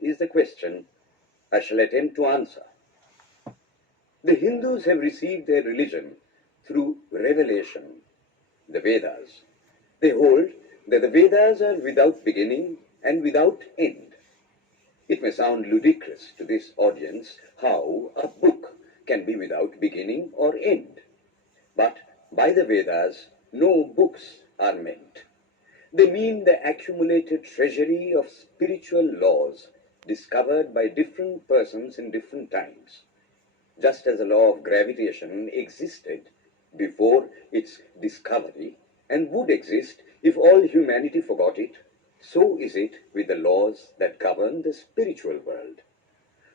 is the question I shall attempt to answer. The Hindus have received their religion through revelation, the Vedas. They hold that the Vedas are without beginning and without end. It may sound ludicrous to this audience how a book can be without beginning or end. But by the Vedas, no books are meant. They mean the accumulated treasury of spiritual laws discovered by different persons in different times. Just as the law of gravitation existed before its discovery and would exist if all humanity forgot it, so is it with the laws that govern the spiritual world.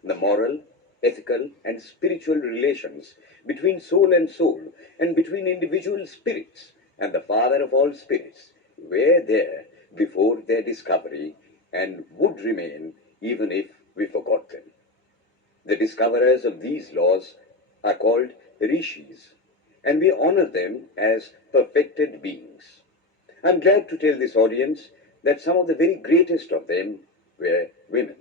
The moral, ethical, and spiritual relations between soul and between individual spirits and the Father of all spirits were there before their discovery and would remain even if we forgot them. The discoverers of these laws are called rishis, and we honor them as perfected beings. I'm glad to tell this audience that some of the very greatest of them were women.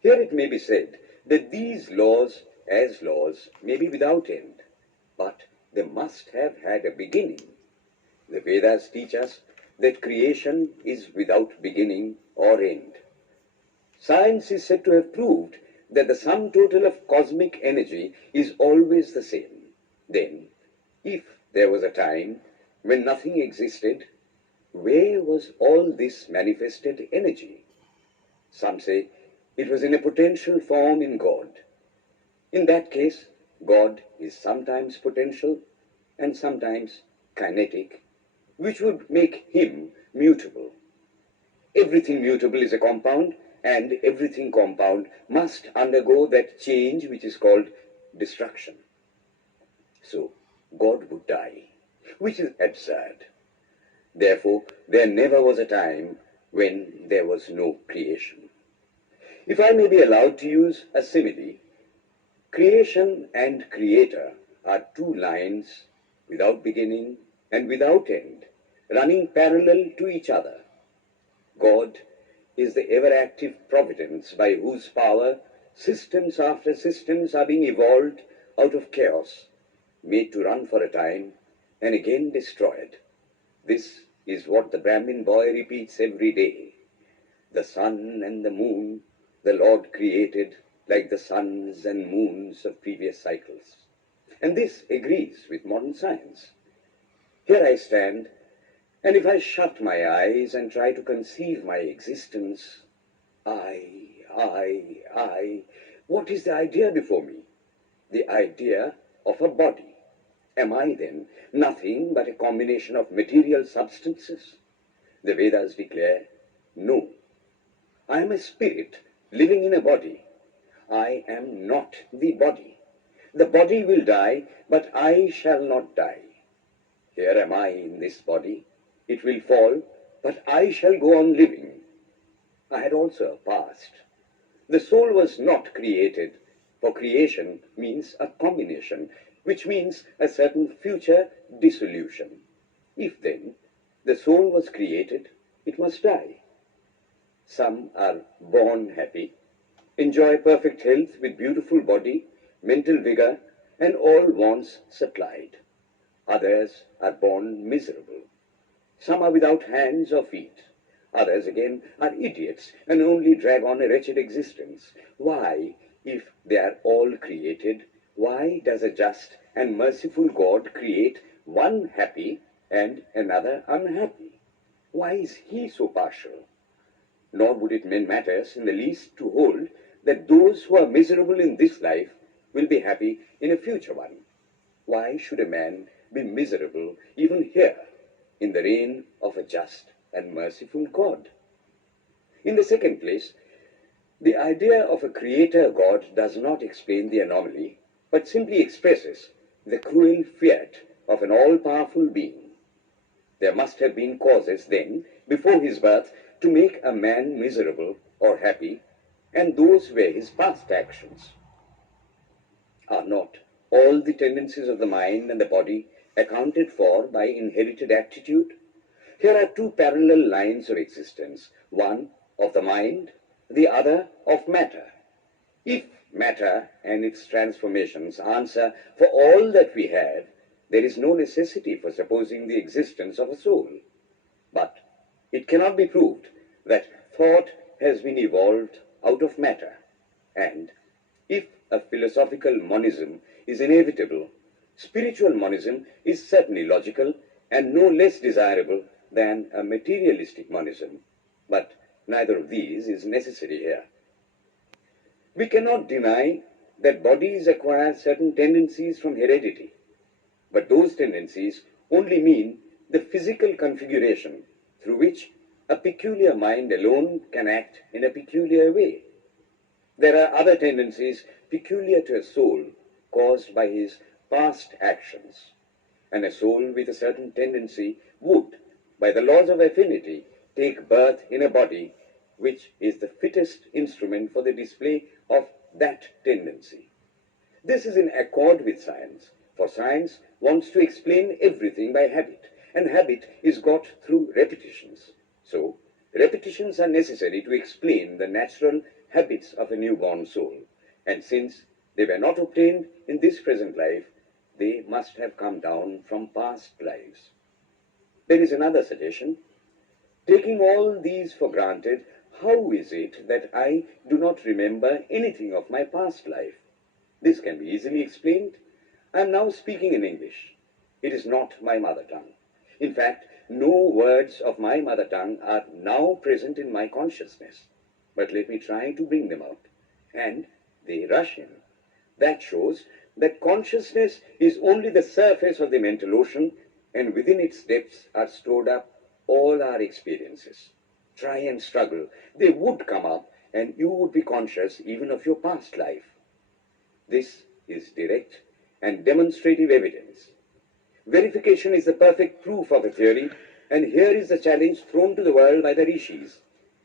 Here it may be said that these laws, as laws, may be without end, but they must have had a beginning. The Vedas teach us that creation is without beginning or end. Science is said to have proved that the sum total of cosmic energy is always the same. Then, if there was a time when nothing existed, where was all this manifested energy? Some say it was in a potential form in God. In that case, God is sometimes potential and sometimes kinetic, which would make him mutable. Everything mutable is a compound, and everything compound must undergo that change which is called destruction. So, God would die, which is absurd. Therefore, there never was a time when there was no creation. If I may be allowed to use a simile, creation and creator are two lines without beginning and without end, running parallel to each other. God is the ever-active providence by whose power systems after systems are being evolved out of chaos, made to run for a time, and again destroyed. This is what the Brahmin boy repeats every day. The sun and the moon the Lord created like the suns and moons of previous cycles. And this agrees with modern science. Here I stand, and if I shut my eyes and try to conceive my existence, what is the idea before me? The idea of a body. Am I then nothing but a combination of material substances? The Vedas declare, no. I am a spirit living in a body. I am not the body. The body will die, but I shall not die. Here am I in this body. It will fall, but I shall go on living. I had also a past. The soul was not created, for creation means a combination, which means a certain future dissolution. If then the soul was created, it must die. Some are born happy, enjoy perfect health with beautiful body, mental vigor, and all wants supplied. Others are born miserable. Some are without hands or feet. Others again are idiots and only drag on a wretched existence. Why, if they are all created, why does a just and merciful God create one happy and another unhappy? Why is he so partial? Nor would it matter in the least to hold that those who are miserable in this life will be happy in a future one. Why should a man be miserable even here, in the reign of a just and merciful God? In the second place, the idea of a creator God does not explain the anomaly, but simply expresses the cruel fiat of an all-powerful being. There must have been causes then, before his birth, to make a man miserable or happy, and those were his past actions. Are not all the tendencies of the mind and the body accounted for by inherited aptitude? Here are two parallel lines of existence, one of the mind the other of matter. If matter and its transformations answer for all that we have, there is no necessity for supposing the existence of a soul. But it cannot be proved that thought has been evolved out of matter. And if a philosophical monism is inevitable, spiritual monism is certainly logical and no less desirable than a materialistic monism. But neither of these is necessary here. We cannot deny that bodies acquire certain tendencies from heredity, but those tendencies only mean the physical configuration through which a peculiar mind alone can act in a peculiar way. There are other tendencies peculiar to a soul caused by his past actions, and a soul with a certain tendency would, by the laws of affinity, take birth in a body which is the fittest instrument for the display of that tendency. This is in accord with science, for science wants to explain everything by habit, and habit is got through repetitions. So, repetitions are necessary to explain the natural habits of a newborn soul, and since they were not obtained in this present life, they must have come down from past lives. There is another suggestion. Taking all these for granted, how is it that I do not remember anything of my past life? This can be easily explained. I am now speaking in English. It is not my mother tongue. In fact, no words of my mother tongue are now present in my consciousness. But let me try to bring them out. And they rush in. That shows that consciousness is only the surface of the mental ocean, and within its depths are stored up all our experiences. Try and struggle. They would come up, and you would be conscious even of your past life. This is direct and demonstrative evidence. Verification is the perfect proof of a theory, and here is the challenge thrown to the world by the rishis.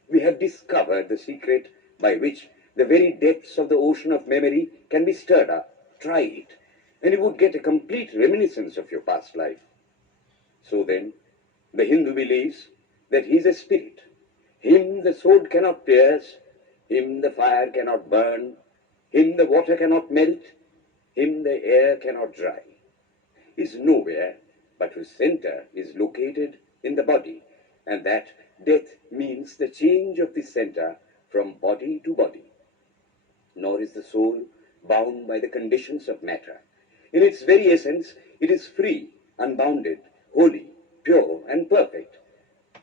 We have discovered the secret by which the very depths of the ocean of memory can be stirred up. Try it, and you would get a complete reminiscence of your past life. So then, the Hindu believes that he is a spirit. Him the sword cannot pierce, him the fire cannot burn, him the water cannot melt, him the air cannot dry. He is nowhere, but whose center is located in the body, and that death means the change of the center from body to body. Nor is the soul bound by the conditions of matter. In its very essence, it is free, unbounded, holy, pure, and perfect.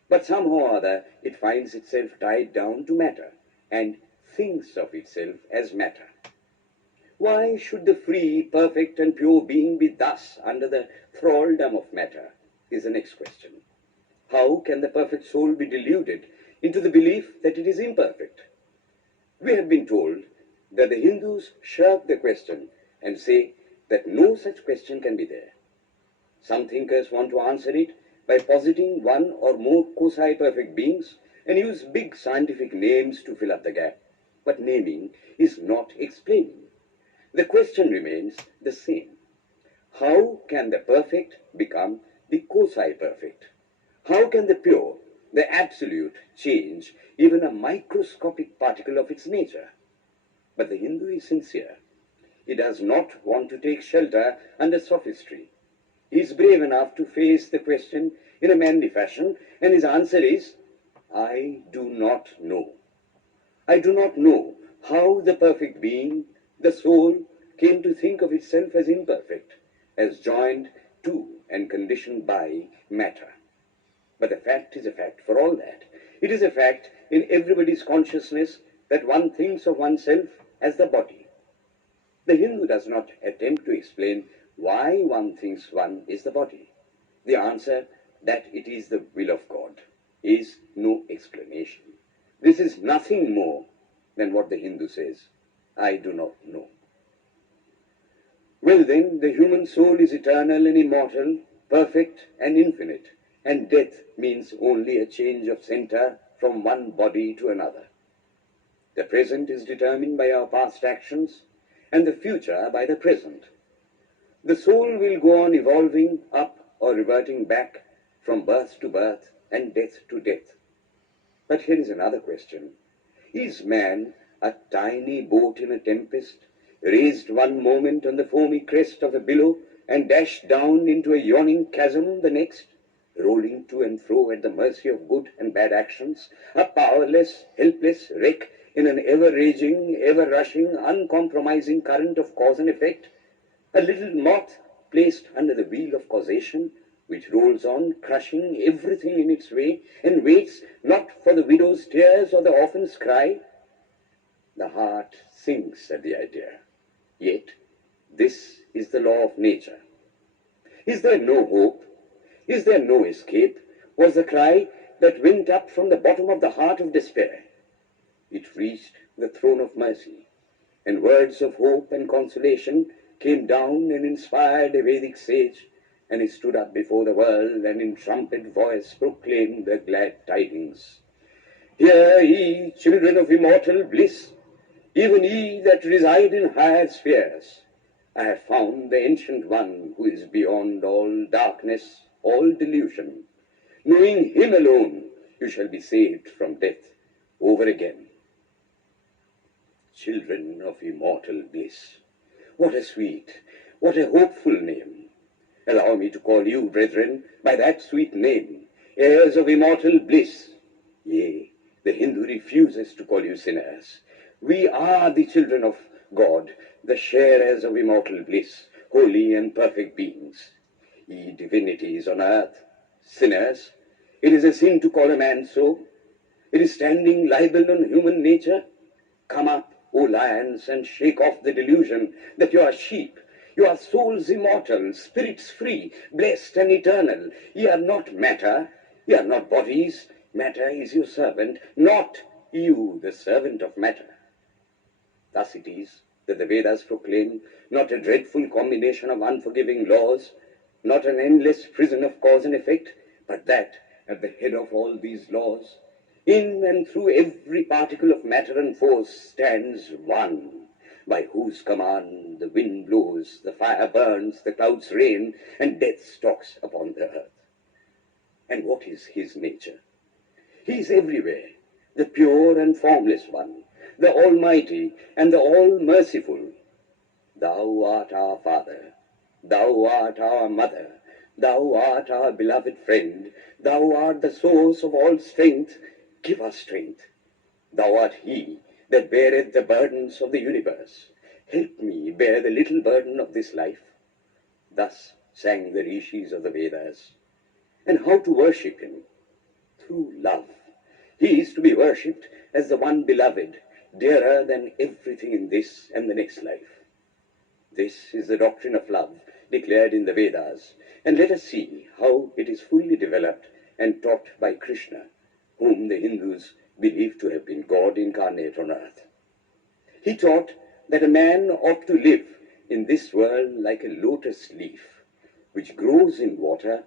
But somehow or other, it finds itself tied down to matter, and thinks of itself as matter. Why should the free, perfect, and pure being be thus under the thraldom of matter, is the next question. How can the perfect soul be deluded into the belief that it is imperfect? We have been told that the Hindus shirk the question and say that no such question can be there. Some thinkers want to answer it by positing one or more quasi-perfect beings and use big scientific names to fill up the gap. But naming is not explaining. The question remains the same. How can the perfect become the quasi-perfect? How can the pure, the absolute, change even a microscopic particle of its nature? But the Hindu is sincere. He does not want to take shelter under sophistry. He is brave enough to face the question in a manly fashion, and his answer is, I do not know. I do not know how the perfect being, the soul, came to think of itself as imperfect, as joined to and conditioned by matter. But the fact is a fact for all that. It is a fact in everybody's consciousness that one thinks of oneself as the body. The Hindu does not attempt to explain why one thinks one is the body. The answer, that it is the will of God, is no explanation. This is nothing more than what the Hindu says, I do not know. Well then, the human soul is eternal and immortal, perfect and infinite, and death means only a change of center from one body to another. The present is determined by our past actions, and the future by the present. The soul will go on evolving up or reverting back from birth to birth and death to death. But here is another question. Is man a tiny boat in a tempest, raised one moment on the foamy crest of a billow, and dashed down into a yawning chasm the next, rolling to and fro at the mercy of good and bad actions, a powerless, helpless wreck in an ever-raging, ever-rushing, uncompromising current of cause and effect? A little moth placed under the wheel of causation, which rolls on, crushing everything in its way, and waits not for the widow's tears or the orphan's cry? The heart sinks at the idea. Yet, this is the law of nature. Is there no hope? Is there no escape? Was the cry that went up from the bottom of the heart of despair. It reached the throne of mercy, and words of hope and consolation came down and inspired a Vedic sage, and he stood up before the world and in trumpet voice proclaimed the glad tidings. Hear ye, children of immortal bliss, even ye that reside in higher spheres. I have found the Ancient One who is beyond all darkness, all delusion. Knowing him alone, you shall be saved from death over again. Children of immortal bliss. What a sweet, what a hopeful name. Allow me to call you, brethren, by that sweet name, heirs of immortal bliss. Yea, the Hindu refuses to call you sinners. We are the children of God, the sharers of immortal bliss, holy and perfect beings. Ye divinities on earth, sinners, it is a sin to call a man so. It is standing libel on human nature. Come up, O lions, and shake off the delusion that you are sheep. You are souls immortal, spirits free, blessed and eternal. Ye are not matter, ye are not bodies. Matter is your servant, not you the servant of matter. Thus it is that the Vedas proclaim not a dreadful combination of unforgiving laws, not an endless prison of cause and effect, but that at the head of all these laws, in and through every particle of matter and force, stands one, by whose command the wind blows, the fire burns, the clouds rain, and death stalks upon the earth. And what is his nature? He is everywhere, the pure and formless one, the Almighty and the All-Merciful. Thou art our Father, thou art our Mother, thou art our beloved friend, thou art the source of all strength. Give us strength. Thou art he that beareth the burdens of the universe. Help me bear the little burden of this life. Thus sang the rishis of the Vedas. And how to worship him? Through love. He is to be worshipped as the one beloved, dearer than everything in this and the next life. This is the doctrine of love declared in the Vedas, and let us see how it is fully developed and taught by Krishna, whom the Hindus believe to have been God incarnate on earth. He taught that a man ought to live in this world like a lotus leaf, which grows in water,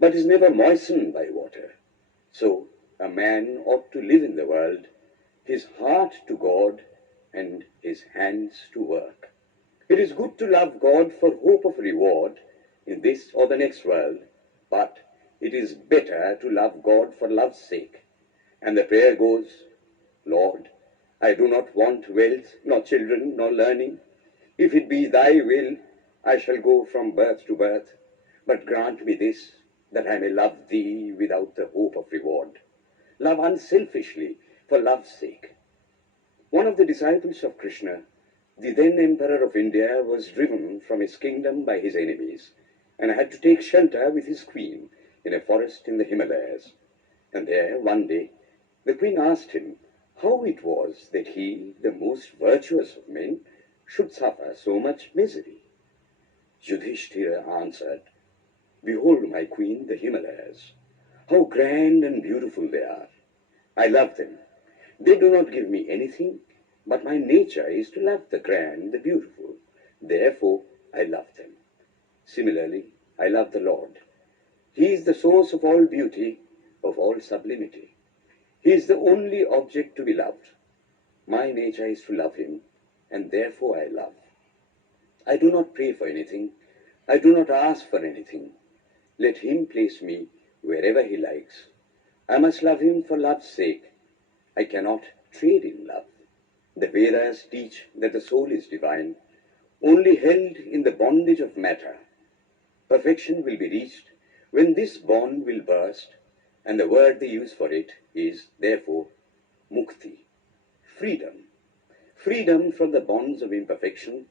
but is never moistened by water. So a man ought to live in the world, his heart to God, and his hands to work. It is good to love God for hope of reward in this or the next world, but it is better to love God for love's sake. And the prayer goes, Lord, I do not want wealth, nor children, nor learning. If it be thy will, I shall go from birth to birth. But grant me this, that I may love thee without the hope of reward. Love unselfishly for love's sake. One of the disciples of Krishna, the then Emperor of India, was driven from his kingdom by his enemies, and had to take shelter with his queen in a forest in the Himalayas. And there, one day, the queen asked him how it was that he, the most virtuous of men, should suffer so much misery. Yudhishthira answered, Behold, my queen, the Himalayas. How grand and beautiful they are. I love them. They do not give me anything, but my nature is to love the grand, the beautiful. Therefore, I love them. Similarly, I love the Lord. He is the source of all beauty, of all sublimity. He is the only object to be loved. My nature is to love him, and therefore I love. I do not pray for anything. I do not ask for anything. Let him place me wherever he likes. I must love him for love's sake. I cannot trade in love. The Vedas teach that the soul is divine, only held in the bondage of matter. Perfection will be reached when this bond will burst, and the word they use for it is, therefore, mukti, freedom. Freedom from the bonds of imperfection,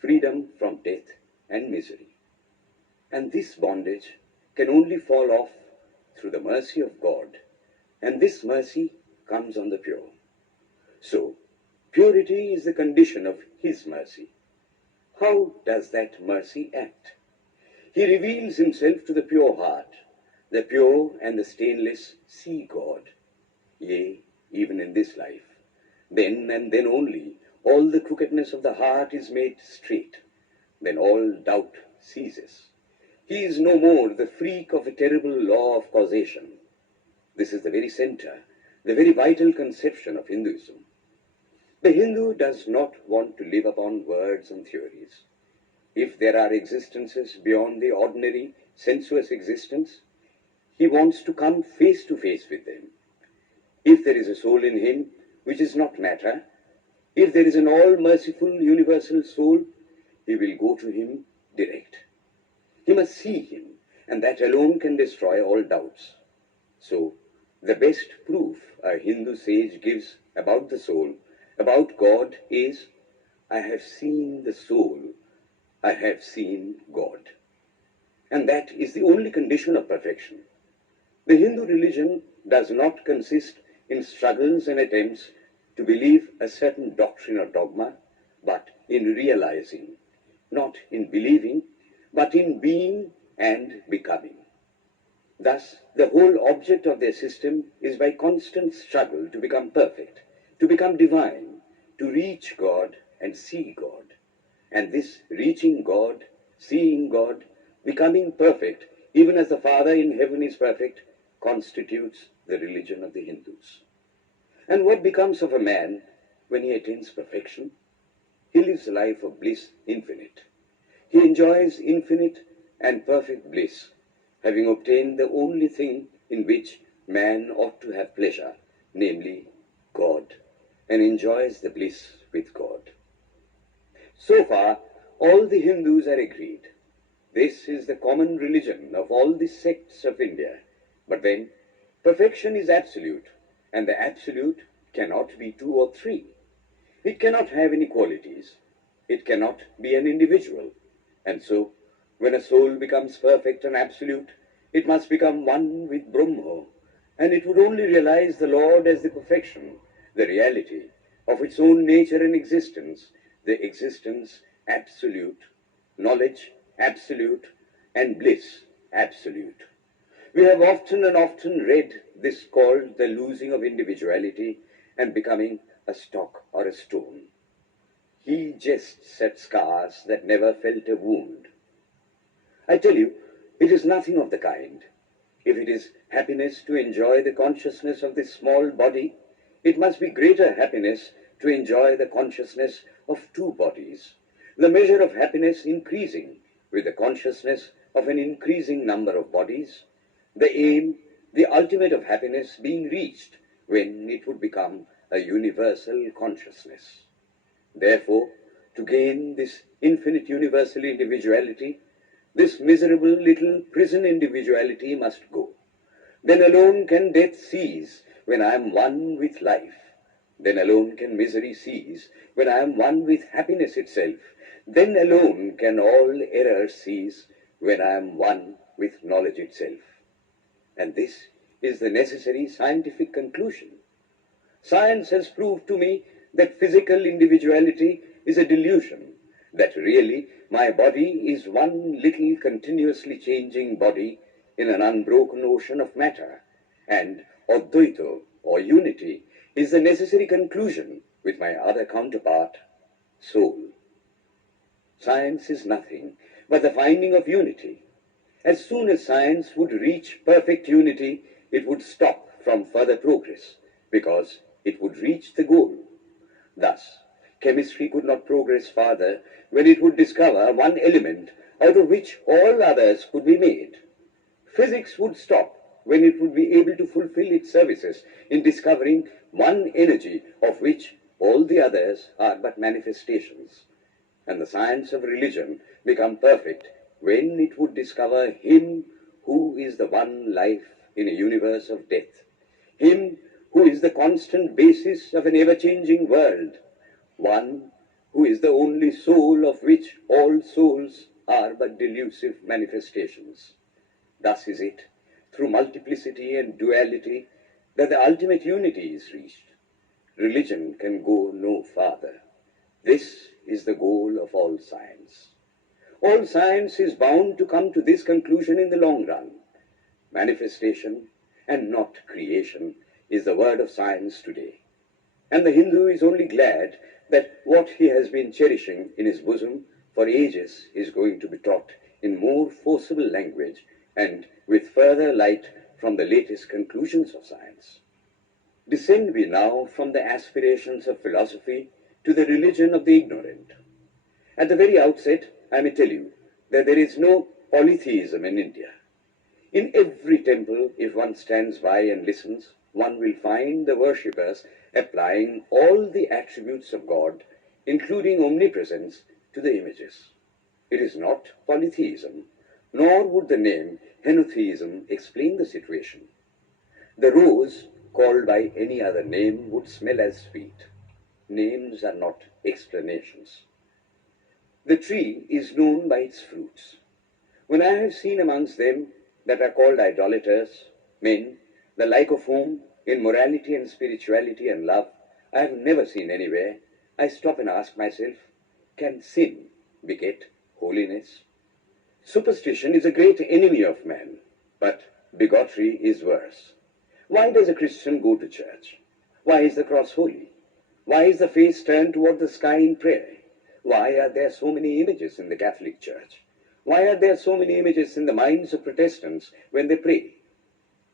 freedom from death and misery. And this bondage can only fall off through the mercy of God, and this mercy comes on the pure. So, purity is the condition of His mercy. How does that mercy act? He reveals Himself to the pure heart. The pure and the stainless see God, yea, even in this life. Then and then only all the crookedness of the heart is made straight. Then all doubt ceases. He is no more the freak of a terrible law of causation. This is the very center, the very vital conception of Hinduism. The Hindu does not want to live upon words and theories. If there are existences beyond the ordinary sensuous existence, he wants to come face to face with them. If there is a soul in him which is not matter, if there is an all-merciful universal soul, he will go to him direct. He must see him, and that alone can destroy all doubts. So, the best proof a Hindu sage gives about the soul, about God, is, I have seen the soul, I have seen God. And that is the only condition of perfection. The Hindu religion does not consist in struggles and attempts to believe a certain doctrine or dogma, but in realizing, not in believing, but in being and becoming. Thus, the whole object of their system is by constant struggle to become perfect, to become divine, to reach God and see God. And this reaching God, seeing God, becoming perfect, even as the Father in heaven is perfect, constitutes the religion of the Hindus. And what becomes of a man when he attains perfection? He lives a life of bliss infinite. He enjoys infinite and perfect bliss, having obtained the only thing in which man ought to have pleasure, namely God, and enjoys the bliss with God. So far, all the Hindus are agreed. This is the common religion of all the sects of India. But then, perfection is absolute, and the absolute cannot be two or three. It cannot have any qualities. It cannot be an individual. And so, when a soul becomes perfect and absolute, it must become one with Brahma, and it would only realize the Lord as the perfection, the reality of its own nature and existence, the existence absolute, knowledge absolute, and bliss absolute. We have often and often read this called the losing of individuality and becoming a stock or a stone. He jests at scars that never felt a wound. I tell you, it is nothing of the kind. If it is happiness to enjoy the consciousness of this small body, it must be greater happiness to enjoy the consciousness of two bodies, the measure of happiness increasing with the consciousness of an increasing number of bodies, the aim, the ultimate of happiness being reached when it would become a universal consciousness. Therefore, to gain this infinite universal individuality, this miserable little prison individuality must go. Then alone can death cease when I am one with life. Then alone can misery cease when I am one with happiness itself. Then alone can all error cease when I am one with knowledge itself. And this is the necessary scientific conclusion. Science has proved to me that physical individuality is a delusion, that really my body is one little continuously changing body in an unbroken ocean of matter, and Advaita, or unity, is the necessary conclusion with my other counterpart, soul. Science is nothing but the finding of unity. As soon as science would reach perfect unity, it would stop from further progress, because it would reach the goal. Thus, chemistry could not progress farther when it would discover one element out of which all others could be made. Physics would stop when it would be able to fulfill its services in discovering one energy of which all the others are but manifestations. And the science of religion become perfect when it would discover Him who is the one life in a universe of death, Him who is the constant basis of an ever-changing world, one who is the only soul of which all souls are but delusive manifestations. Thus is it, through multiplicity and duality, that the ultimate unity is reached. Religion can go no farther. This is the goal of all science. All science is bound to come to this conclusion in the long run. Manifestation and not creation is the word of science today. And the Hindu is only glad that what he has been cherishing in his bosom for ages is going to be taught in more forcible language and with further light from the latest conclusions of science. Descend we now from the aspirations of philosophy to the religion of the ignorant. At the very outset, I may tell you that there is no polytheism in India. In every temple, if one stands by and listens, one will find the worshippers applying all the attributes of God, including omnipresence, to the images. It is not polytheism, nor would the name henotheism explain the situation. The rose, called by any other name, would smell as sweet. Names are not explanations. The tree is known by its fruits. When I have seen amongst them that are called idolaters, men, the like of whom, in morality and spirituality and love, I have never seen anywhere, I stop and ask myself, can sin beget holiness? Superstition is a great enemy of man, but bigotry is worse. Why does a Christian go to church? Why is the cross holy? Why is the face turned toward the sky in prayer? Why are there so many images in the Catholic Church? Why are there so many images in the minds of Protestants when they pray?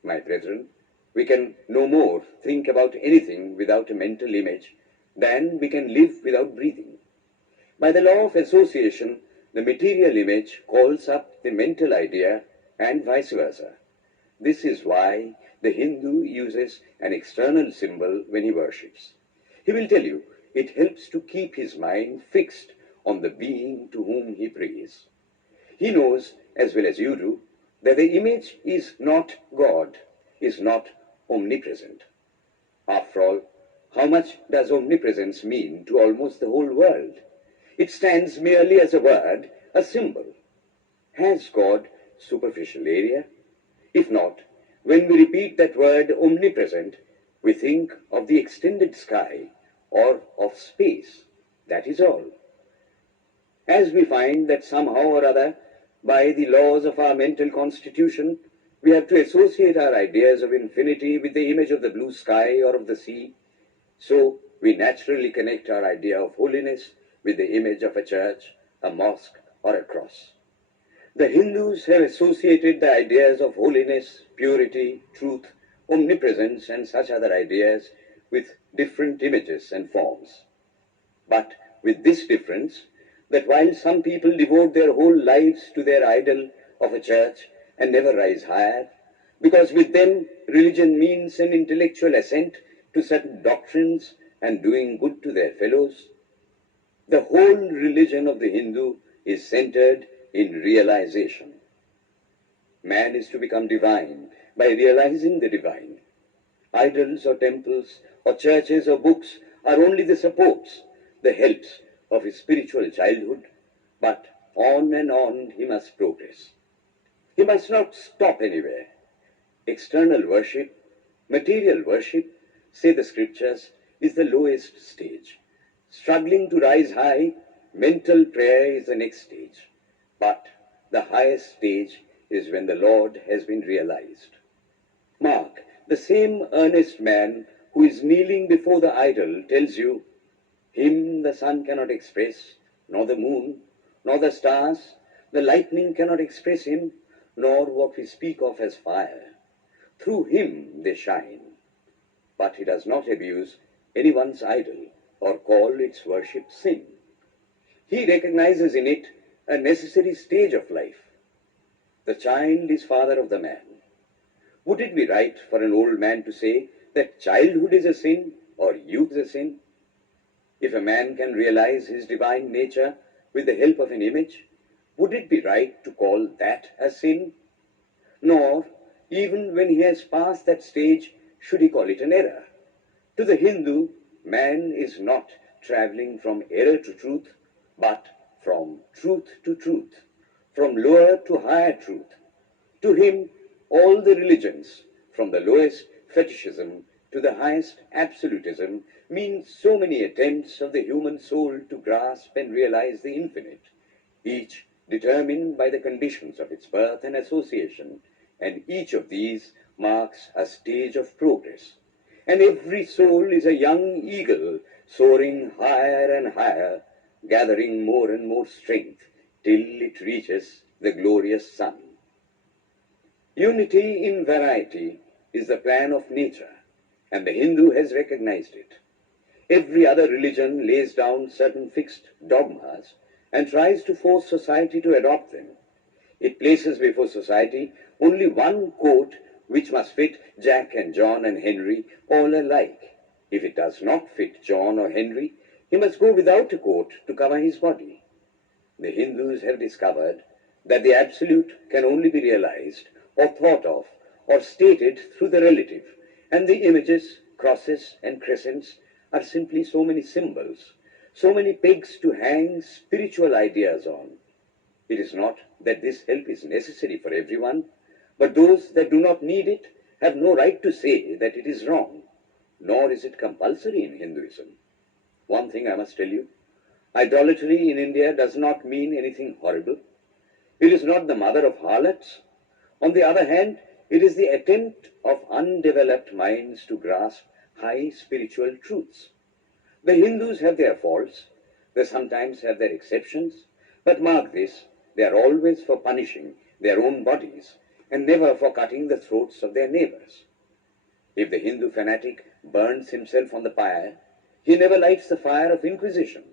My brethren, we can no more think about anything without a mental image than we can live without breathing. By the law of association, the material image calls up the mental idea and vice versa. This is why the Hindu uses an external symbol when he worships. He will tell you it helps to keep his mind fixed on the being to whom he prays. He knows, as well as you do, that the image is not God, is not omnipresent. After all, how much does omnipresence mean to almost the whole world? It stands merely as a word, a symbol. Has God superficial area? If not, when we repeat that word omnipresent, we think of the extended sky or of space. That is all. As we find that somehow or other, by the laws of our mental constitution, we have to associate our ideas of infinity with the image of the blue sky or of the sea, so we naturally connect our idea of holiness with the image of a church, a mosque, or a cross. The Hindus have associated the ideas of holiness, purity, truth, omnipresence, and such other ideas with different images and forms. But with this difference, that while some people devote their whole lives to their idol of a church and never rise higher, because with them religion means an intellectual assent to certain doctrines and doing good to their fellows, the whole religion of the Hindu is centered in realization. Man is to become divine by realizing the divine. Idols or temples or churches or books are only the supports, the helps of his spiritual childhood, but on and on he must progress. He must not stop anywhere. External worship, material worship, say the scriptures, is the lowest stage. Struggling to rise high, mental prayer is the next stage. But the highest stage is when the Lord has been realized. Mark, the same earnest man who is kneeling before the idol tells you, him the sun cannot express, nor the moon, nor the stars, the lightning cannot express him, nor what we speak of as fire. Through him they shine. But he does not abuse anyone's idol or call its worship sin. He recognizes in it a necessary stage of life. The child is father of the man. Would it be right for an old man to say that childhood is a sin or youth is a sin? If a man can realize his divine nature with the help of an image, would it be right to call that a sin? Nor, even when he has passed that stage, should he call it an error. To the Hindu, man is not traveling from error to truth, but from truth to truth, from lower to higher truth. To him, all the religions, from the lowest fetishism to the highest absolutism, mean so many attempts of the human soul to grasp and realize the infinite, each determined by the conditions of its birth and association, and each of these marks a stage of progress. And every soul is a young eagle soaring higher and higher, gathering more and more strength till it reaches the glorious sun. Unity in variety is the plan of nature, and the Hindu has recognized it. Every other religion lays down certain fixed dogmas and tries to force society to adopt them. It places before society only one coat which must fit Jack and John and Henry all alike. If it does not fit John or Henry, he must go without a coat to cover his body. The Hindus have discovered that the absolute can only be realized or thought of or stated through the relative, and the images, crosses, and crescents are simply so many symbols, so many pegs to hang spiritual ideas on. It is not that this help is necessary for everyone, but those that do not need it have no right to say that it is wrong, nor is it compulsory in Hinduism. One thing I must tell you, idolatry in India does not mean anything horrible. It is not the mother of harlots. On the other hand, it is the attempt of undeveloped minds to grasp high spiritual truths. The Hindus have their faults, they sometimes have their exceptions, but mark this, they are always for punishing their own bodies and never for cutting the throats of their neighbors. If the Hindu fanatic burns himself on the pyre, he never lights the fire of inquisition,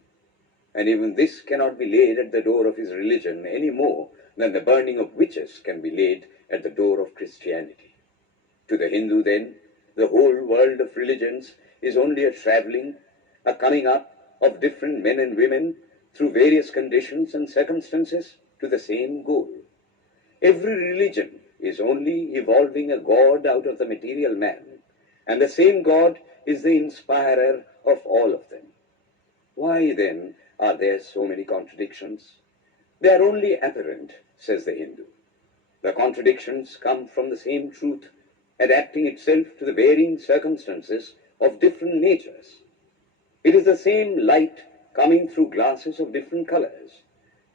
and even this cannot be laid at the door of his religion any more than the burning of witches can be laid at the door of Christianity. To the Hindu, then, the whole world of religions is only a traveling, a coming up of different men and women through various conditions and circumstances to the same goal. Every religion is only evolving a God out of the material man, and the same God is the inspirer of all of them. Why, then, are there so many contradictions? They are only apparent, says the Hindu. The contradictions come from the same truth, adapting itself to the varying circumstances of different natures. It is the same light coming through glasses of different colors,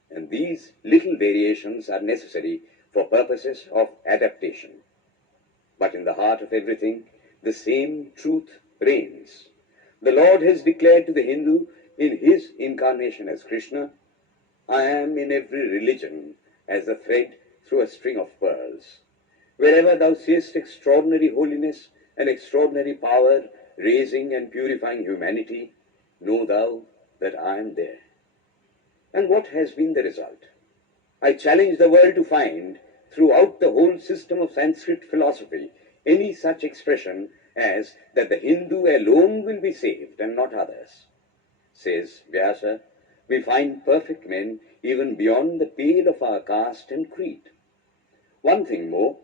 and these little variations are necessary for purposes of adaptation. But in the heart of everything, the same truth reigns. The Lord has declared to the Hindu in his incarnation as Krishna, I am in every religion as a thread through a string of pearls. Wherever thou seest extraordinary holiness and extraordinary power raising and purifying humanity, know thou that I am there. And what has been the result? I challenge the world to find throughout the whole system of Sanskrit philosophy any such expression as that the Hindu alone will be saved and not others. Says Vyasa, we find perfect men even beyond the pale of our caste and creed. One thing more,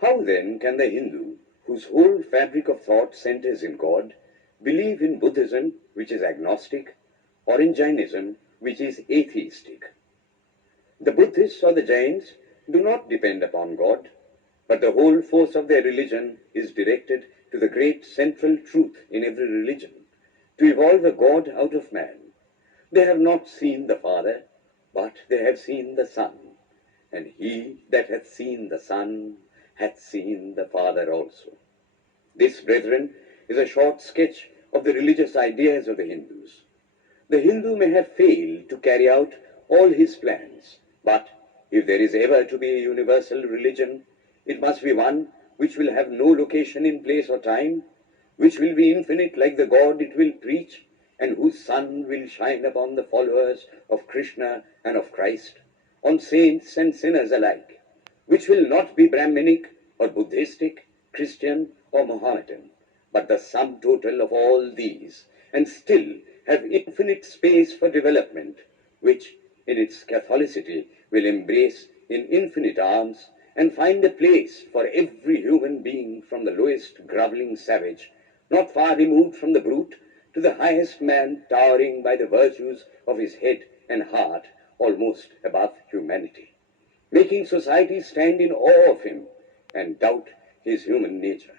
how then can the Hindu, whose whole fabric of thought centers in God, believe in Buddhism, which is agnostic, or in Jainism, which is atheistic? The Buddhists or the Jains do not depend upon God, but the whole force of their religion is directed to the great central truth in every religion, to evolve a God out of man. They have not seen the Father, but they have seen the Son, and he that hath seen the Son hath seen the Father also. This, brethren, is a short sketch of the religious ideas of the Hindus. The Hindu may have failed to carry out all his plans, but if there is ever to be a universal religion, it must be one which will have no location in place or time, which will be infinite like the God it will preach, and whose sun will shine upon the followers of Krishna and of Christ, on saints and sinners alike, which will not be Brahminic or Buddhistic, Christian, or Mohammedan, but the sum total of all these, and still have infinite space for development, which, in its Catholicity, will embrace in infinite arms and find a place for every human being from the lowest groveling savage, not far removed from the brute, to the highest man towering by the virtues of his head and heart almost above humanity, making society stand in awe of him and doubt his human nature.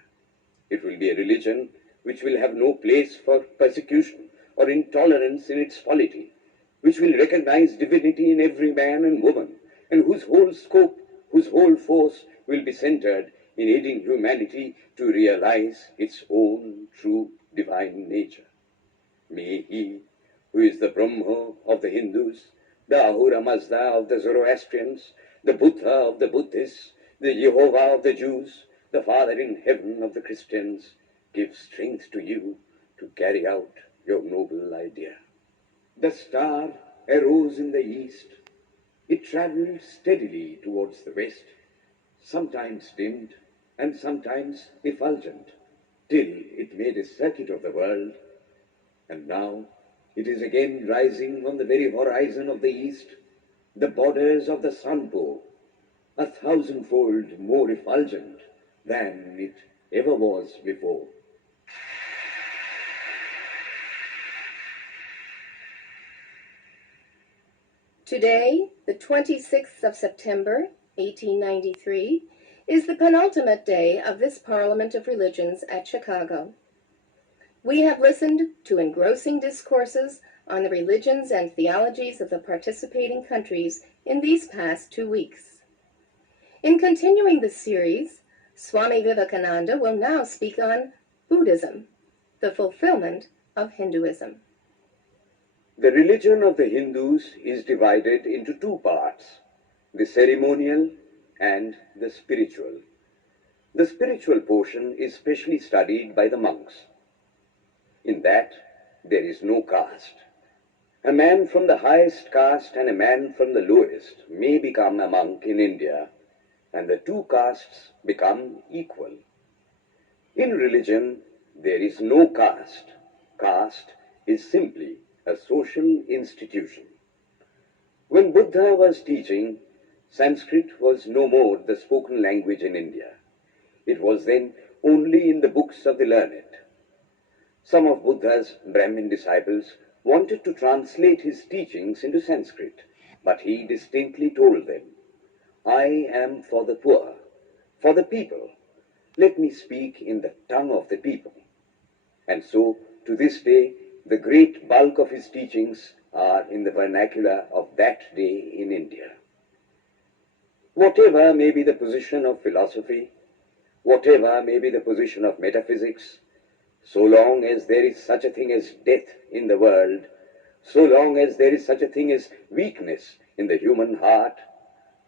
It will be a religion which will have no place for persecution or intolerance in its polity, which will recognize divinity in every man and woman, and whose whole scope, whose whole force will be centered in aiding humanity to realize its own true divine nature. May he, who is the Brahma of the Hindus, the Ahura Mazda of the Zoroastrians, the Buddha of the Buddhists, the Jehovah of the Jews, the Father in heaven of the Christians, give strength to you to carry out your noble idea. The star arose in the east. It traveled steadily towards the west, sometimes dimmed and sometimes effulgent, till it made a circuit of the world, and now it is again rising on the very horizon of the east, the borders of the sun bow, 1,000-fold more effulgent than it ever was before. Today, the 26th of September, 1893, is the penultimate day of this Parliament of Religions at Chicago. We have listened to engrossing discourses on the religions and theologies of the participating countries in these past 2 weeks. In continuing this series, Swami Vivekananda will now speak on Buddhism, the fulfillment of Hinduism. The religion of the Hindus is divided into two parts, the ceremonial and the spiritual. The spiritual portion is specially studied by the monks. In that, there is no caste. A man from the highest caste and a man from the lowest may become a monk in India, and the two castes become equal. In religion, there is no caste. Caste is simply a social institution. When Buddha was teaching, Sanskrit was no more the spoken language in India. It was then only in the books of the learned. Some of Buddha's Brahmin disciples wanted to translate his teachings into Sanskrit, but he distinctly told them, "I am for the poor, for the people. Let me speak in the tongue of the people." And so, to this day, the great bulk of his teachings are in the vernacular of that day in India. Whatever may be the position of philosophy, whatever may be the position of metaphysics, so long as there is such a thing as death in the world, so long as there is such a thing as weakness in the human heart,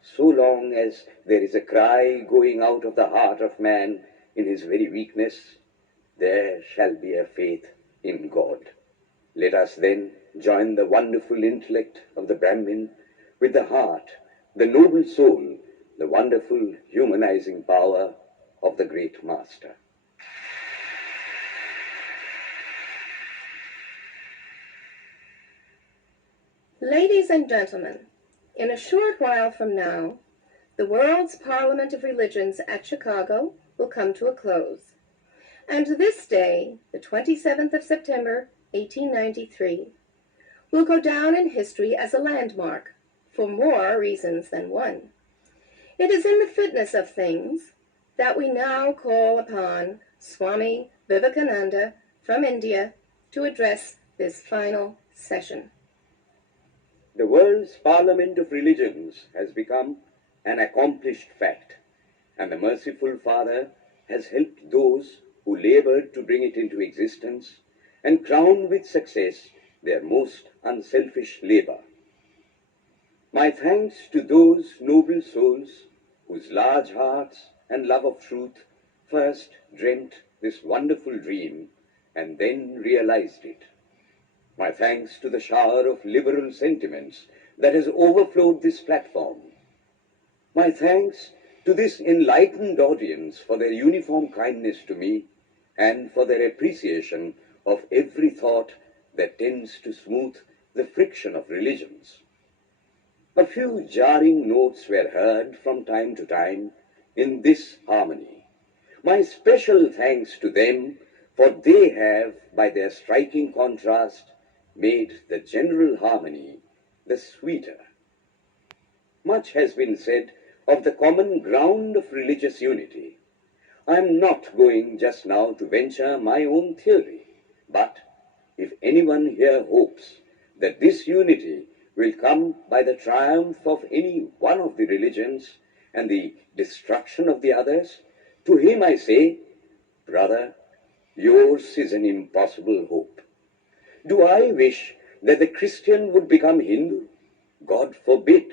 so long as there is a cry going out of the heart of man in his very weakness, there shall be a faith in God. Let us then join the wonderful intellect of the Brahmin with the heart, the noble soul, the wonderful humanizing power of the great master. Ladies and gentlemen, in a short while from now, the World's Parliament of Religions at Chicago will come to a close. And this day, the 27th of September, 1893, will go down in history as a landmark for more reasons than one. It is in the fitness of things that we now call upon Swami Vivekananda from India to address this final session. The world's Parliament of Religions has become an accomplished fact, and the merciful Father has helped those who labored to bring it into existence and crown with success their most unselfish labor. My thanks to those noble souls whose large hearts and love of truth first dreamt this wonderful dream and then realized it. My thanks to the shower of liberal sentiments that has overflowed this platform. My thanks to this enlightened audience for their uniform kindness to me and for their appreciation of every thought that tends to smooth the friction of religions. A few jarring notes were heard from time to time in this harmony. My special thanks to them, for they have, by their striking contrast, made the general harmony the sweeter. Much has been said of the common ground of religious unity. I am not going just now to venture my own theory, but if anyone here hopes that this unity will come by the triumph of any one of the religions and the destruction of the others, to him I say, brother, yours is an impossible hope. Do I wish that the Christian would become Hindu? God forbid.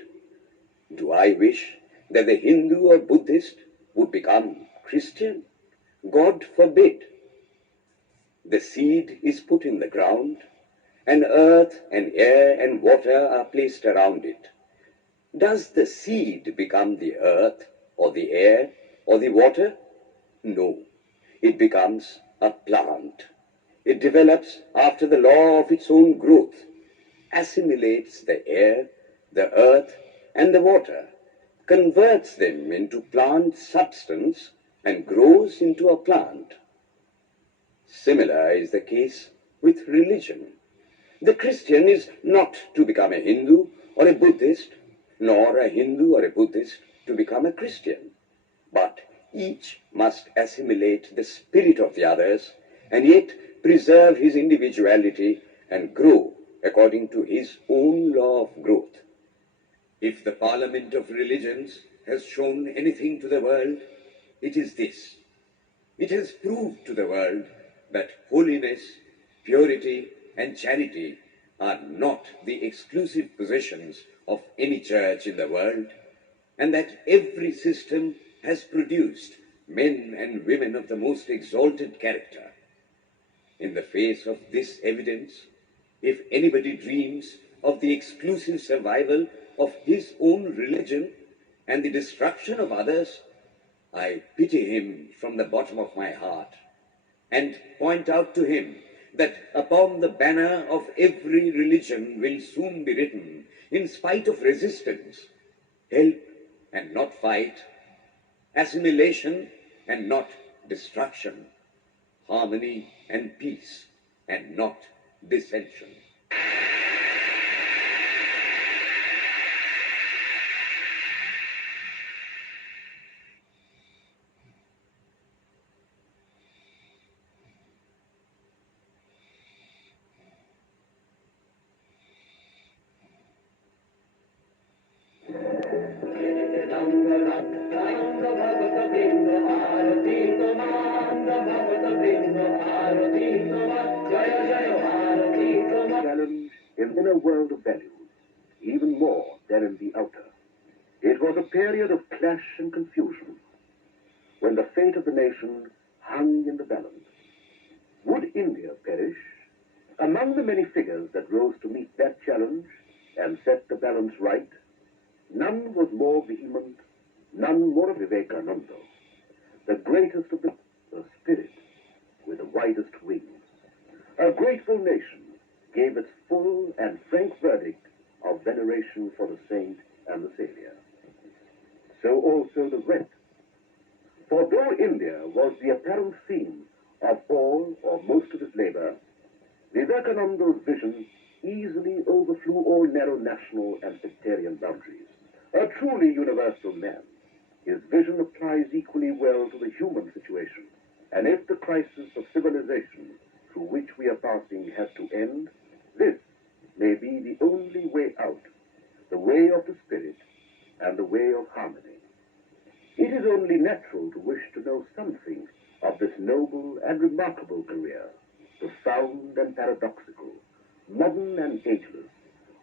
Do I wish that the Hindu or Buddhist would become Christian? God forbid. The seed is put in the ground, and earth and air and water are placed around it. Does the seed become the earth or the air or the water? No. It becomes a plant. It develops after the law of its own growth, assimilates the air, the earth, and the water, converts them into plant substance, and grows into a plant. Similar is the case with religion. The Christian is not to become a Hindu or a Buddhist, nor a Hindu or a Buddhist to become a Christian, but each must assimilate the spirit of the others and yet preserve his individuality and grow according to his own law of growth. If the Parliament of Religions has shown anything to the world, it is this. It has proved to the world that holiness, purity, and charity are not the exclusive possessions of any church in the world, and that every system has produced men and women of the most exalted character. In the face of this evidence, if anybody dreams of the exclusive survival of his own religion and the destruction of others, I pity him from the bottom of my heart and point out to him that upon the banner of every religion will soon be written, in spite of resistance, help and not fight, assimilation and not destruction, harmony and peace and not dissension. Challenge in a world of values, even more than in the outer. It was a period of clash and confusion, when the fate of the nation hung in the balance. Would India perish? Among the many figures that rose to meet that challenge and set the balance right, none was more vehement, none more Vivekananda, the greatest of the spirit with the widest wings. A grateful nation gave its full and frank verdict of veneration for the saint and the Savior. So also the rest. For though India was the apparent theme of all or most of his labor, Vivekananda's vision easily overflew all narrow national and sectarian boundaries. A truly universal man, his vision applies equally well to the human situation. And if the crisis of civilization through which we are passing has to end, this may be the only way out, the way of the spirit and the way of harmony. It is only natural to wish to know something of this noble and remarkable career, profound and paradoxical, modern and ageless,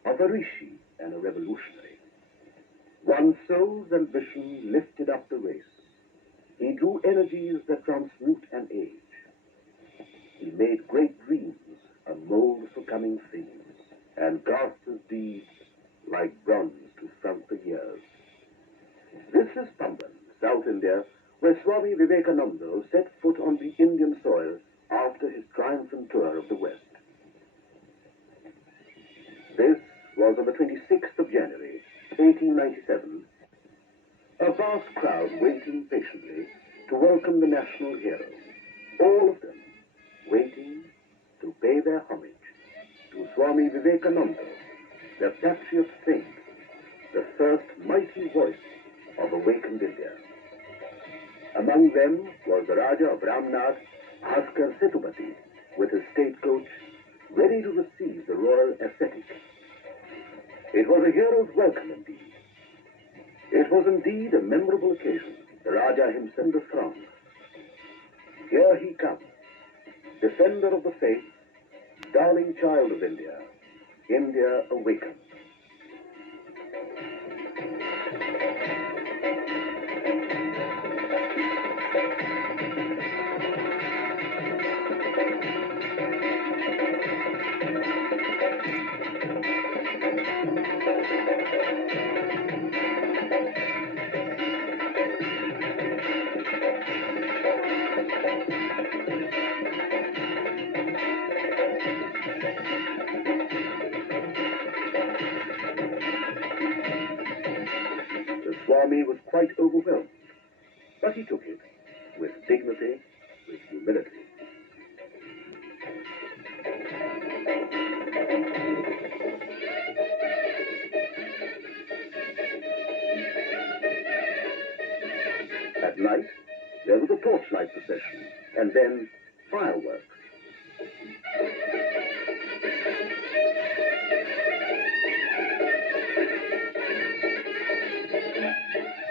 of a rishi and a revolutionary. One's soul's ambition lifted up the race. He drew energies that transmute an age. He made great dreams a mold for coming things, and cast his deeds like bronze to front the years. This is Pumbans, South India, where Swami Vivekananda set foot on the Indian soil after his triumphant tour of the West. This was on the 26th of January, 1897, a vast crowd waiting patiently to welcome the national hero, all of them waiting to pay their homage to Swami Vivekananda, the patriot saint, the first mighty voice of awakened India. Among them was the Raja of Ramnath, Bhaskar Setupati, with his state coach, ready to receive the royal ascetic. It was a hero's welcome indeed. It was indeed a memorable occasion, the Raja himself in the throng. Here he comes, defender of the faith, darling child of India, India awakened. The Swami was quite overwhelmed, but he took it with dignity, with humility. At night, there was a torchlight procession, and then fireworks.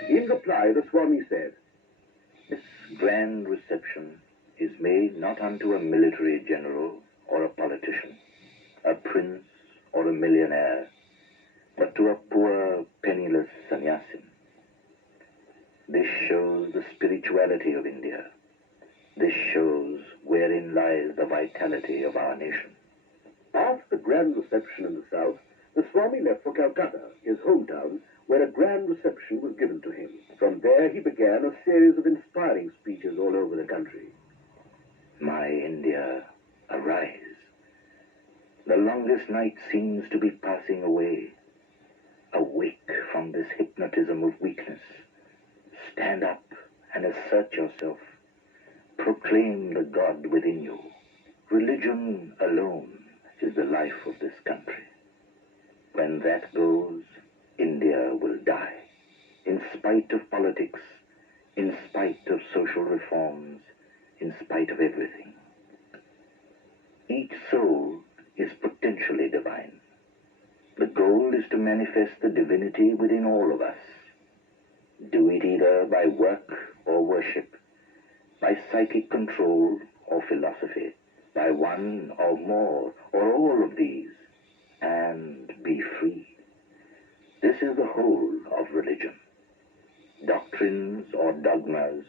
In reply, the Swami said, "This grand reception is made not unto a military general or a politician, a prince or a millionaire, but to a poor, penniless sannyasin. This shows the spirituality of India. This shows wherein lies the vitality of our nation." After the grand reception in the south, the Swami left for Calcutta, his hometown, where a grand reception was given to him. From there he began a series of inspiring speeches all over the country. My India, arise. The longest night seems to be passing away. Awake from this hypnotism of weakness. Stand up and assert yourself. Proclaim the God within you. Religion alone is the life of this country. When that goes, India will die. In spite of politics, in spite of social reforms, in spite of everything. Each soul is potentially divine. The goal is to manifest the divinity within all of us. Do it either by work or worship, by psychic control or philosophy, by one or more or all of these, and be free. This is the whole of religion. Doctrines or dogmas,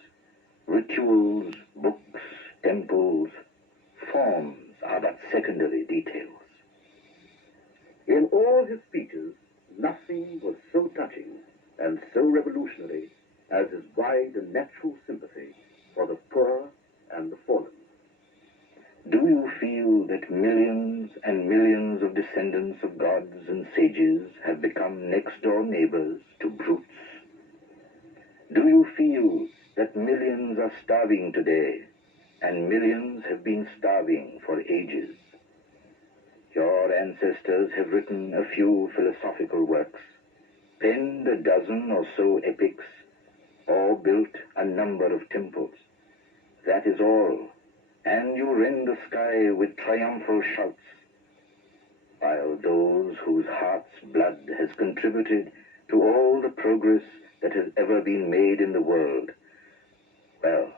rituals, books, temples, forms are but secondary details. In all his speeches, nothing was so touching and so revolutionary as his wide and natural sympathy for the poor and the fallen. Do you feel that millions and millions of descendants of gods and sages have become next-door neighbors to brutes? Do you feel that millions are starving today, and millions have been starving for ages? Your ancestors have written a few philosophical works, penned a dozen or so epics, or built a number of temples. That is all. And you rend the sky with triumphal shouts, while those whose heart's blood has contributed to all the progress that has ever been made in the world, well,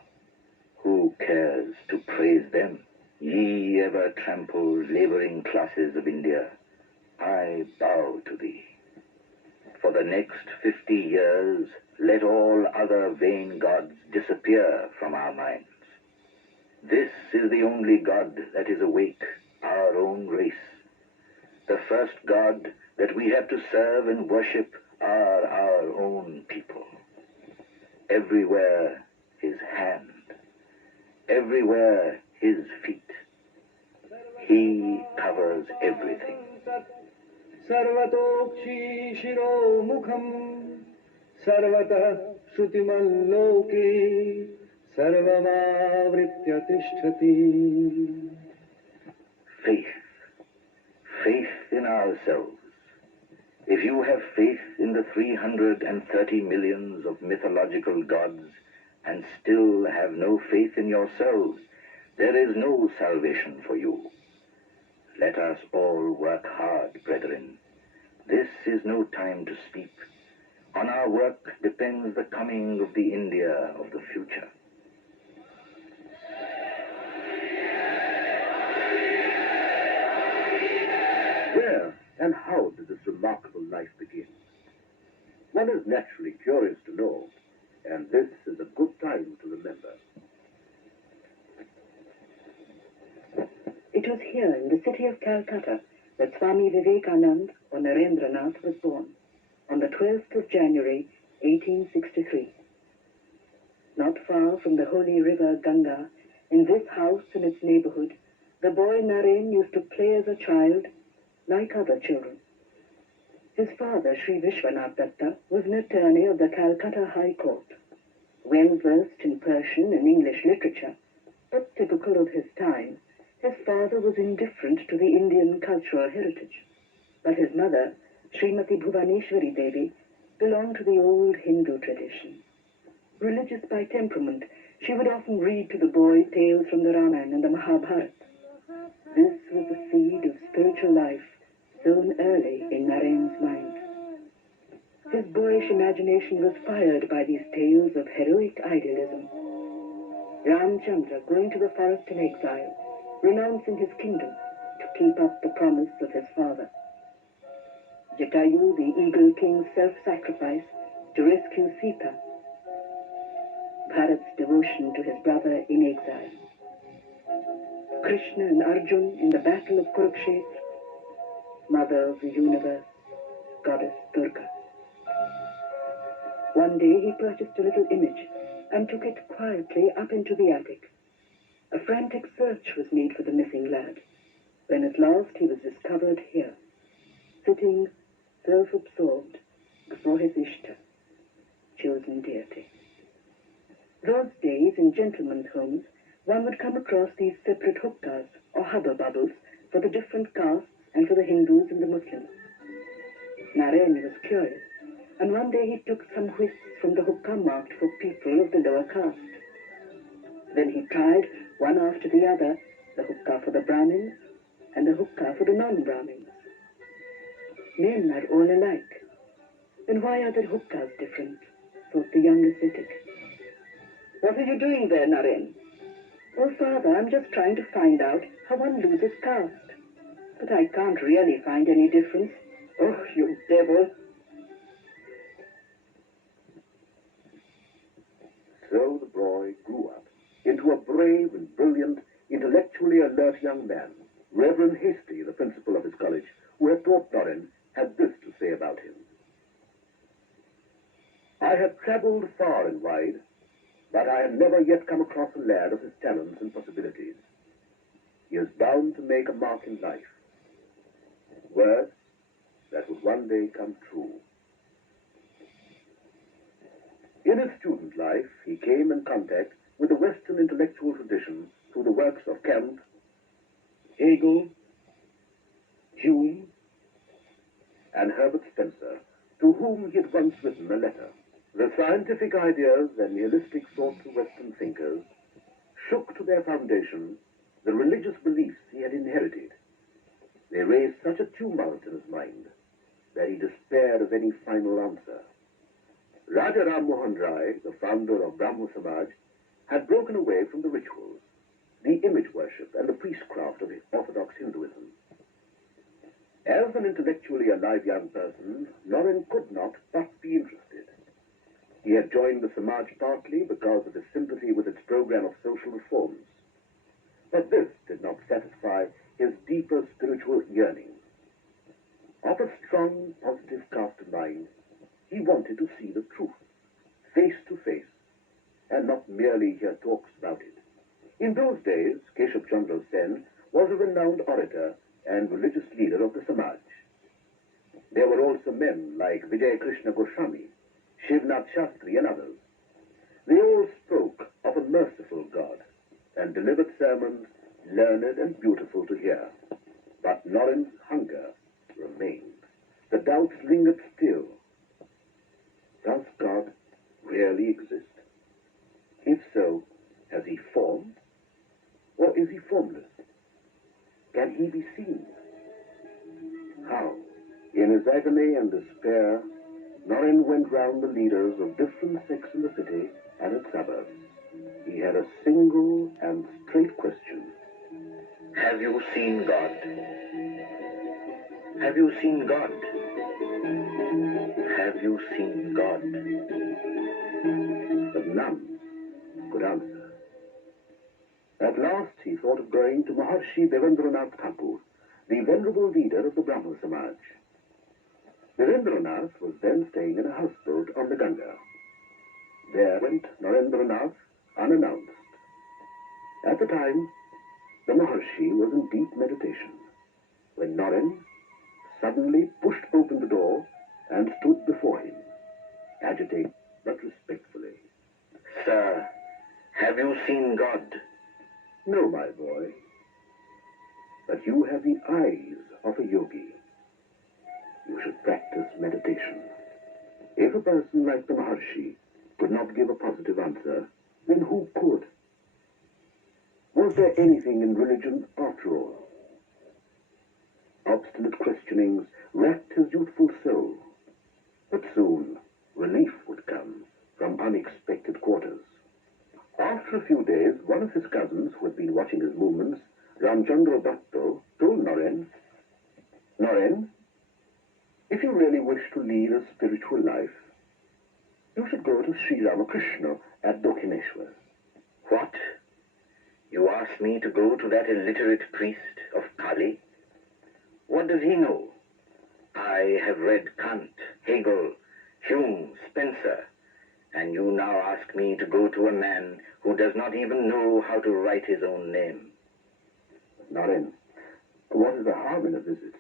who cares to praise them? Ye ever trampled laboring classes of India, I bow to thee. For the next 50 years, let all other vain gods disappear from our minds. This is the only God that is awake, our own race. The first God that we have to serve and worship are our own people. everywhere his hand, everywhere his feet. He covers everything. Sarvatokshi shiro mukham sarvatah shrutimaloke sarvamavritya tishtati. Faith. Faith in ourselves. If you have faith in the 330 millions of mythological gods and still have no faith in yourselves, there is no salvation for you. Let us all work hard, brethren. This is no time to sleep. On our work depends the coming of the India of the future. Where and how did this remarkable life begin? One is naturally curious to know, and this is a good time to remember. It was here in the city of Calcutta that Swami Vivekananda or Narendranath was born, on the 12th of January, 1863. Not far from the holy river Ganga, in this house and its neighborhood, the boy Naren used to play as a child like other children. His father, Sri Vishwanath Datta, was an attorney of the Calcutta High Court. Well versed in Persian and English literature, but typical of his time, his father was indifferent to the Indian cultural heritage. But his mother, Srimati Bhuvaneshwari Devi, belonged to the old Hindu tradition. Religious by temperament, she would often read to the boy tales from the Ramayana and the Mahabharata. This was the seed of spiritual life sown early in Naren's mind. His boyish imagination was fired by these tales of heroic idealism. Ramchandra going to the forest in exile, renouncing his kingdom to keep up the promise of his father. Jatayu, the eagle king's self-sacrifice to rescue Sita. Bharat's devotion to his brother in exile. Krishna and Arjun in the battle of Kurukshetra. Mother of the universe, Goddess Durga. One day he purchased a little image and took it quietly up into the attic. A frantic search was made for the missing lad, when at last he was discovered here, sitting self-absorbed before his Ishta, chosen deity. Those days in gentlemen's homes, one would come across these separate huqqas or hubba bubbles for the different castes and for the Hindus and the Muslims. Naren was curious, and one day he took some whisks from the huqqah marked for people of the lower caste. Then he tried, one after the other, the huqqah for the Brahmins and the huqqah for the non-Brahmins. Men are all alike. Then why are the huqqahs different? Thought the young ascetic. What are you doing there, Naren? Oh, Father, I'm just trying to find out how one loses caste. But I can't really find any difference. Oh, you devil. So the boy grew up into a brave and brilliant, intellectually alert young man. Reverend Hasty, the principal of his college, who had taught Naren, had this to say about him. I have traveled far and wide, but I have never yet come across a lad of his talents and possibilities. He is bound to make a mark in life. Words that would one day come true. In his student life, he came in contact with the Western intellectual tradition through the works of Kant, Hegel, Hume, and Herbert Spencer, to whom he had once written a letter. The scientific ideas and nihilistic thoughts of Western thinkers shook to their foundation the religious beliefs he had inherited. They raised such a tumult in his mind that he despaired of any final answer. Raja Ram Mohan Rai, the founder of Brahmo Samaj, had broken away from the rituals, the image worship, and the priestcraft of Orthodox Hinduism. As an intellectually alive young person, Naren could not but be interested. He had joined the Samaj partly because of his sympathy with its program of social reforms. But this did not satisfy his deeper spiritual yearning. Of a strong, positive cast of mind, he wanted to see the truth, face to face, and not merely hear talks about it. In those days, Keshav Chandra Sen was a renowned orator and religious leader of the Samaj. There were also men like Vijay Krishna Goswami, Shivnath Shastri, and others. They all spoke of a merciful God and delivered sermons learned and beautiful to hear. But Noren's hunger remained. The doubts lingered still. Does God really exist? If so, has he formed? Or is he formless? Can he be seen? How? In his agony and despair, Noren went round the leaders of different sects in the city and its suburbs. He had a single and straight question. Have you seen God? Have you seen God? Have you seen God? But none could answer. At last he thought of going to Maharshi Devendranath Thakur, the venerable leader of the Brahmo Samaj. Devendranath was then staying in a houseboat on the Ganga. There went Narendranath unannounced. At the time, the Maharshi was in deep meditation, when Naren suddenly pushed open the door and stood before him, agitated but respectfully. Sir, have you seen God? No, my boy, but you have the eyes of a yogi. You should practice meditation. If a person like the Maharshi could not give a positive answer, then who could? Was there anything in religion after all? Obstinate questionings racked his youthful soul. But soon, relief would come from unexpected quarters. After a few days, one of his cousins, who had been watching his movements, Ramchandra Bhatto, told Noren, Noren, if you really wish to lead a spiritual life, you should go to Sri Ramakrishna at Dakshineshwar. What? You ask me to go to that illiterate priest of Kali? What does he know? I have read Kant, Hegel, Hume, Spencer, and you now ask me to go to a man who does not even know how to write his own name. Naren, what is the harm in a visit?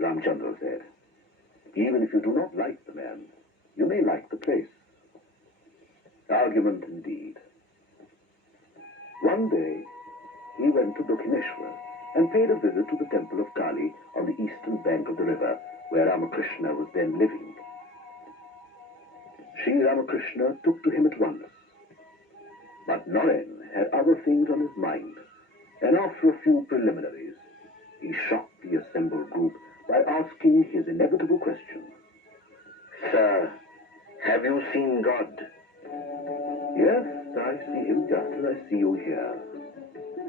Ramchandra said. Even if you do not like the man, you may like the place. Argument indeed. One day, he went to Dakshineshwar and paid a visit to the temple of Kali on the eastern bank of the river, where Ramakrishna was then living. Sri Ramakrishna took to him at once. But Naren had other things on his mind, and after a few preliminaries, he shocked the assembled group by asking his inevitable question. Sir, have you seen God? Yes, I see him just as I see you here,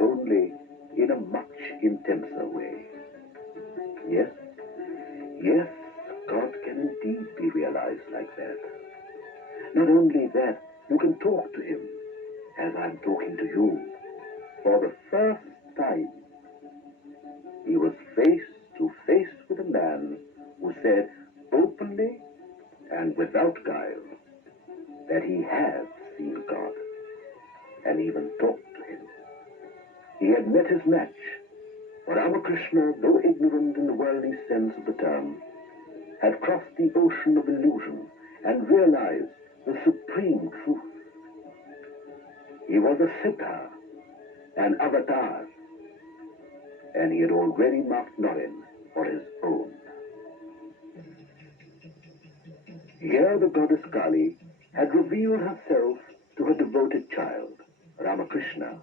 only in a much intenser way. Yes, yes, God can indeed be realized like that. Not only that, you can talk to him as I'm talking to you. For the first time, he was face to face with a man who said openly and without guile that he had seen God and even talked to him. He had met his match, for Ramakrishna, though ignorant in the worldly sense of the term, had crossed the ocean of illusion and realized the supreme truth. He was a Siddha, an avatar, and he had already marked Naren for his own. Here the goddess Kali had revealed herself to her devoted child, Ramakrishna,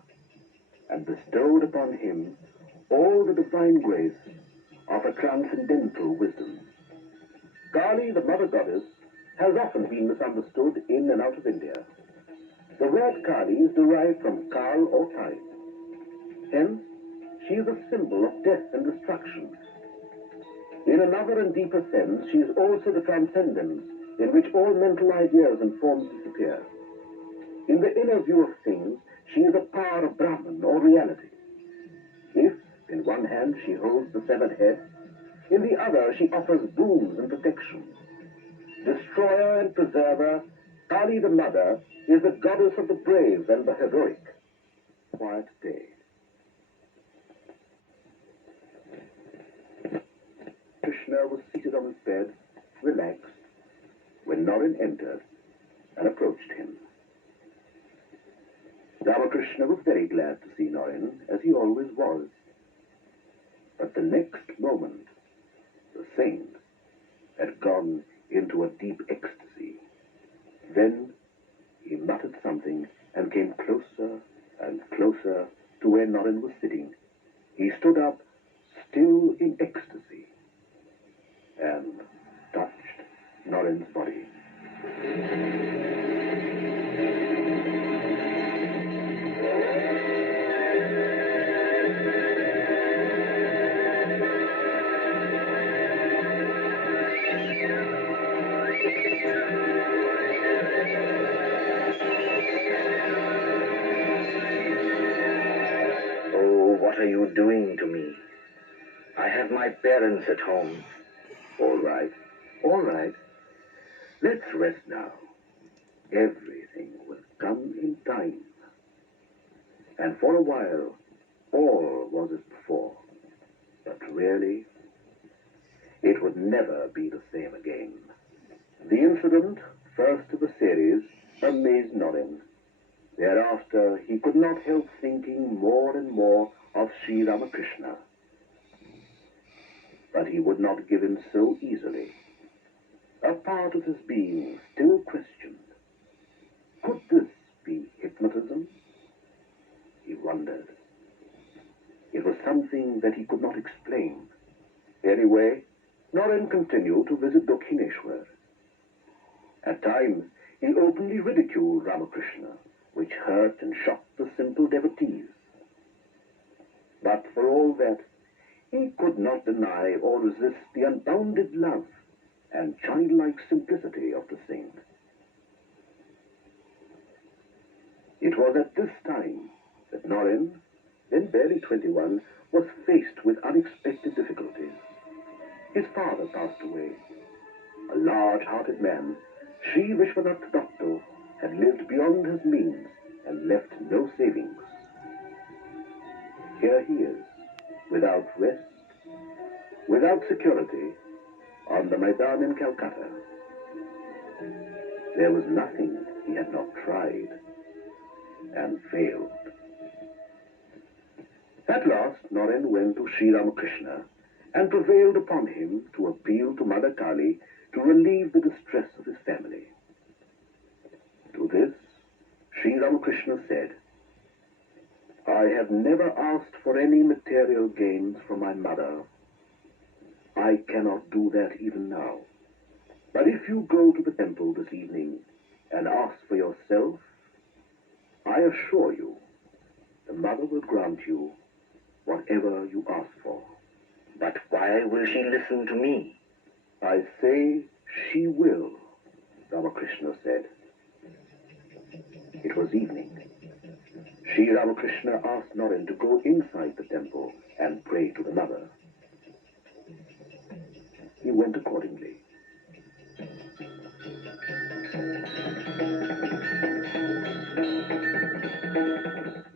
and bestowed upon him all the divine grace of a transcendental wisdom. Kali, the mother goddess, has often been misunderstood in and out of India. The word Kali is derived from Kal or time. Hence, she is a symbol of death and destruction. In another and deeper sense, she is also the transcendence in which all mental ideas and forms disappear. In the inner view of things, she is a power of Brahman or reality. If, in one hand, she holds the severed head, in the other she offers boons and protection. Destroyer and preserver, Kali the mother is the goddess of the brave and the heroic. Quiet day. Krishna was seated on his bed, relaxed, when Norin entered and approached him. Ramakrishna was very glad to see Norin, as he always was. But the next moment, the saint had gone into a deep ecstasy. Then he muttered something and came closer and closer to where Norin was sitting. He stood up, still in ecstasy, and touched Norin's body. Oh, what are you doing to me? I have my parents at home. All right, all right. Let's rest now. Everything will come in time. And for a while, all was as before. But really, it would never be the same again. The incident, first of the series, amazed Norin. Thereafter, he could not help thinking more and more of Sri Ramakrishna. But he would not give in so easily. A part of his being still questioned. Could this be hypnotism? He wondered. It was something that he could not explain. Anyway, Norin continued to visit Dakshineshwar. At times, he openly ridiculed Ramakrishna, which hurt and shocked the simple devotees. But for all that, he could not deny or resist the unbounded love and childlike simplicity of the saint. It was at this time that Norin, then barely 21, was faced with unexpected difficulties. His father passed away. A large-hearted man, Sri Vishwanath Doctor, had lived beyond his means and left no savings. Here he is, without rest, without security, on the Maidan in Calcutta. There was nothing he had not tried and failed. At last, Norin went to Sri Ramakrishna and prevailed upon him to appeal to Mother Kali to relieve the distress of his family. To this, Sri Ramakrishna said, "I have never asked for any material gains from my mother. I cannot do that even now. But if you go to the temple this evening and ask for yourself, I assure you, the mother will grant you whatever you ask for." But why will she listen to me? "I say she will," Ramakrishna said. It was evening. Sri Ramakrishna asked Norin to go inside the temple and pray to the mother. He went accordingly.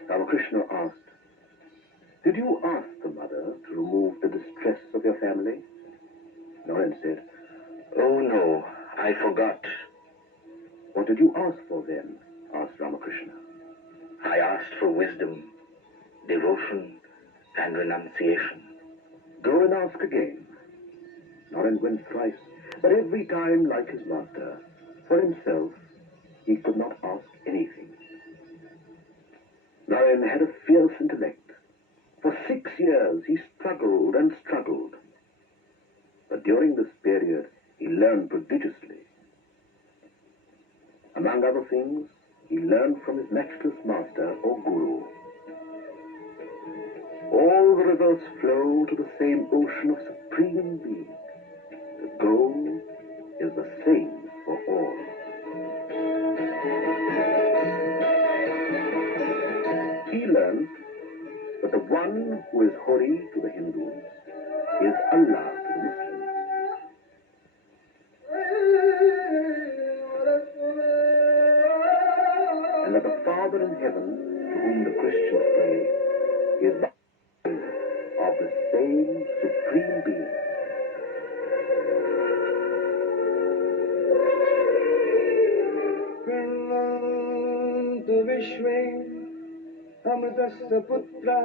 Ramakrishna asked, "Did you ask the mother to remove the distress of your family?" Norin said, Oh no, I forgot. "What did you ask for then?" asked Ramakrishna. I asked for wisdom, devotion, and renunciation. "Go and ask again." Norin went thrice, but every time, like his master, for himself, he could not ask anything. Norin had a fierce intellect. For 6 years he struggled and struggled. But during this period he learned prodigiously. Among other things, he learned from his matchless master or guru. All the rivers flow to the same ocean of supreme being. The goal is the same for all. He learned that the one who is Hori to the Hindus is Allah to the Muslims. heaven to whom the Christians pray is the of the same Supreme Being. कृण्वन्तु विश्वे अमृतस्य पुत्रा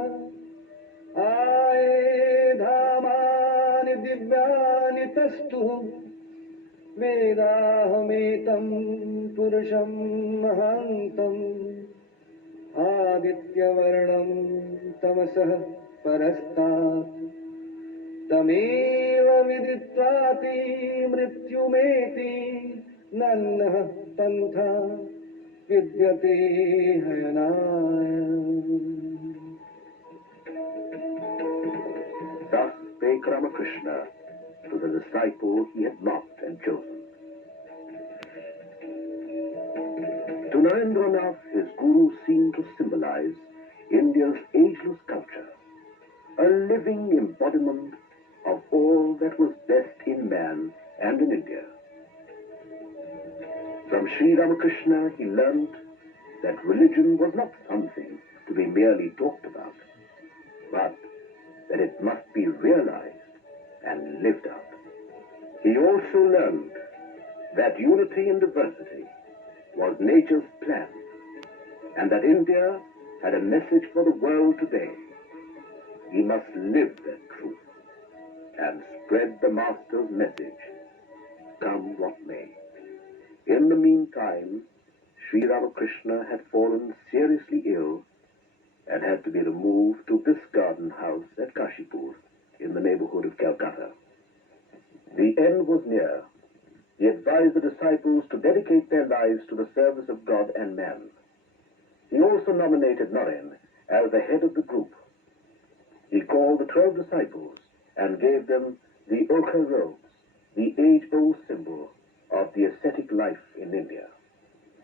आये धामानि दिव्यानि तस्तु वेदाहमेतं पुरुषं महान्तम् आदित्यवर्णं तमसः परस्तात् तमेव विदित्वाति मृत्युमेति नन्नः पन्था विद्यते हयनाय. Thus spake Ramakrishna to the disciple he had marked and chosen. To Narendranath, his guru seemed to symbolize India's ageless culture, a living embodiment of all that was best in man and in India. From Sri Ramakrishna, he learned that religion was not something to be merely talked about, but that it must be realized and lived out. He also learned that unity in diversity was nature's plan, and that India had a message for the world today. He must live that truth and spread the Master's message, come what may. In the meantime, Sri Ramakrishna had fallen seriously ill and had to be removed to this garden house at Kashipur, in the neighborhood of Calcutta. The end was near. He advised the disciples to dedicate their lives to the service of God and man. He also nominated Naren as the head of the group. He called the 12 disciples and gave them the ochre robes, the age-old symbol of the ascetic life in India.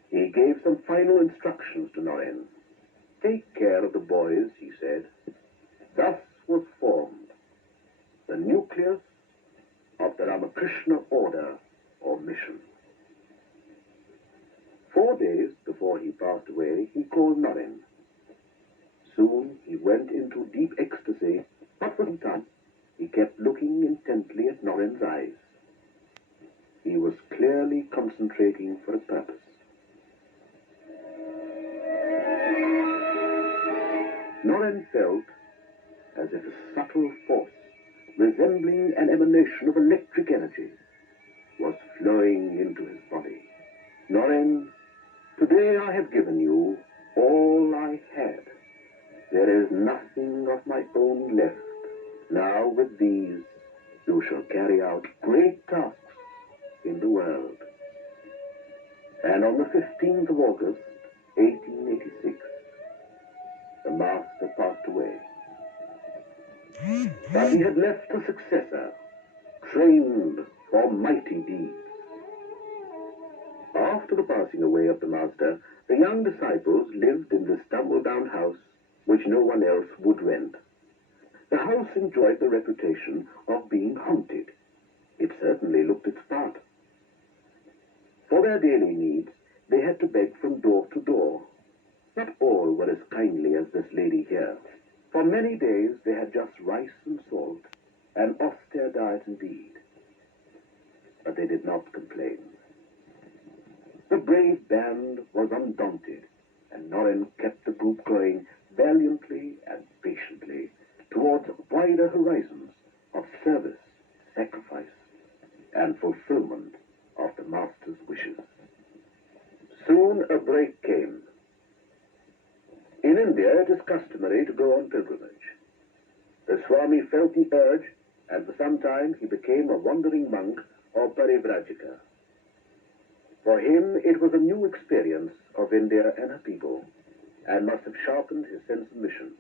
He gave some final instructions to Naren. Take care of the boys, he said. Thus was formed the nucleus of the Ramakrishna order or mission. 4 days before he passed away, he called Naren. Soon he went into deep ecstasy, but for some time he kept looking intently at Naren's eyes. He was clearly concentrating for a purpose. Naren felt as if a subtle force, resembling an emanation of electric energy, was flowing into his body. Naren, today I have given you all I had. There is nothing of my own left. Now with these you shall carry out great tasks in the world. And on the 15th of August, 1886, the Master passed away. But he had left a successor, trained for mighty deeds. After the passing away of the Master, the young disciples lived in this tumble-down house which no one else would rent. The house enjoyed the reputation of being haunted. It certainly looked its part. For their daily needs, they had to beg from door to door. Not all were as kindly as this lady here. For many days they had just rice and salt, an austere diet indeed. But they did not complain. The brave band was undaunted, and Naren kept the group going valiantly and patiently towards wider horizons of service, sacrifice, and fulfillment of the Master's wishes. Soon a break came. In India, it is customary to go on pilgrimage. The Swami felt the urge, and for some time he became a wandering monk or parivrajika. For him, it was a new experience of India and her people, and must have sharpened his sense of mission.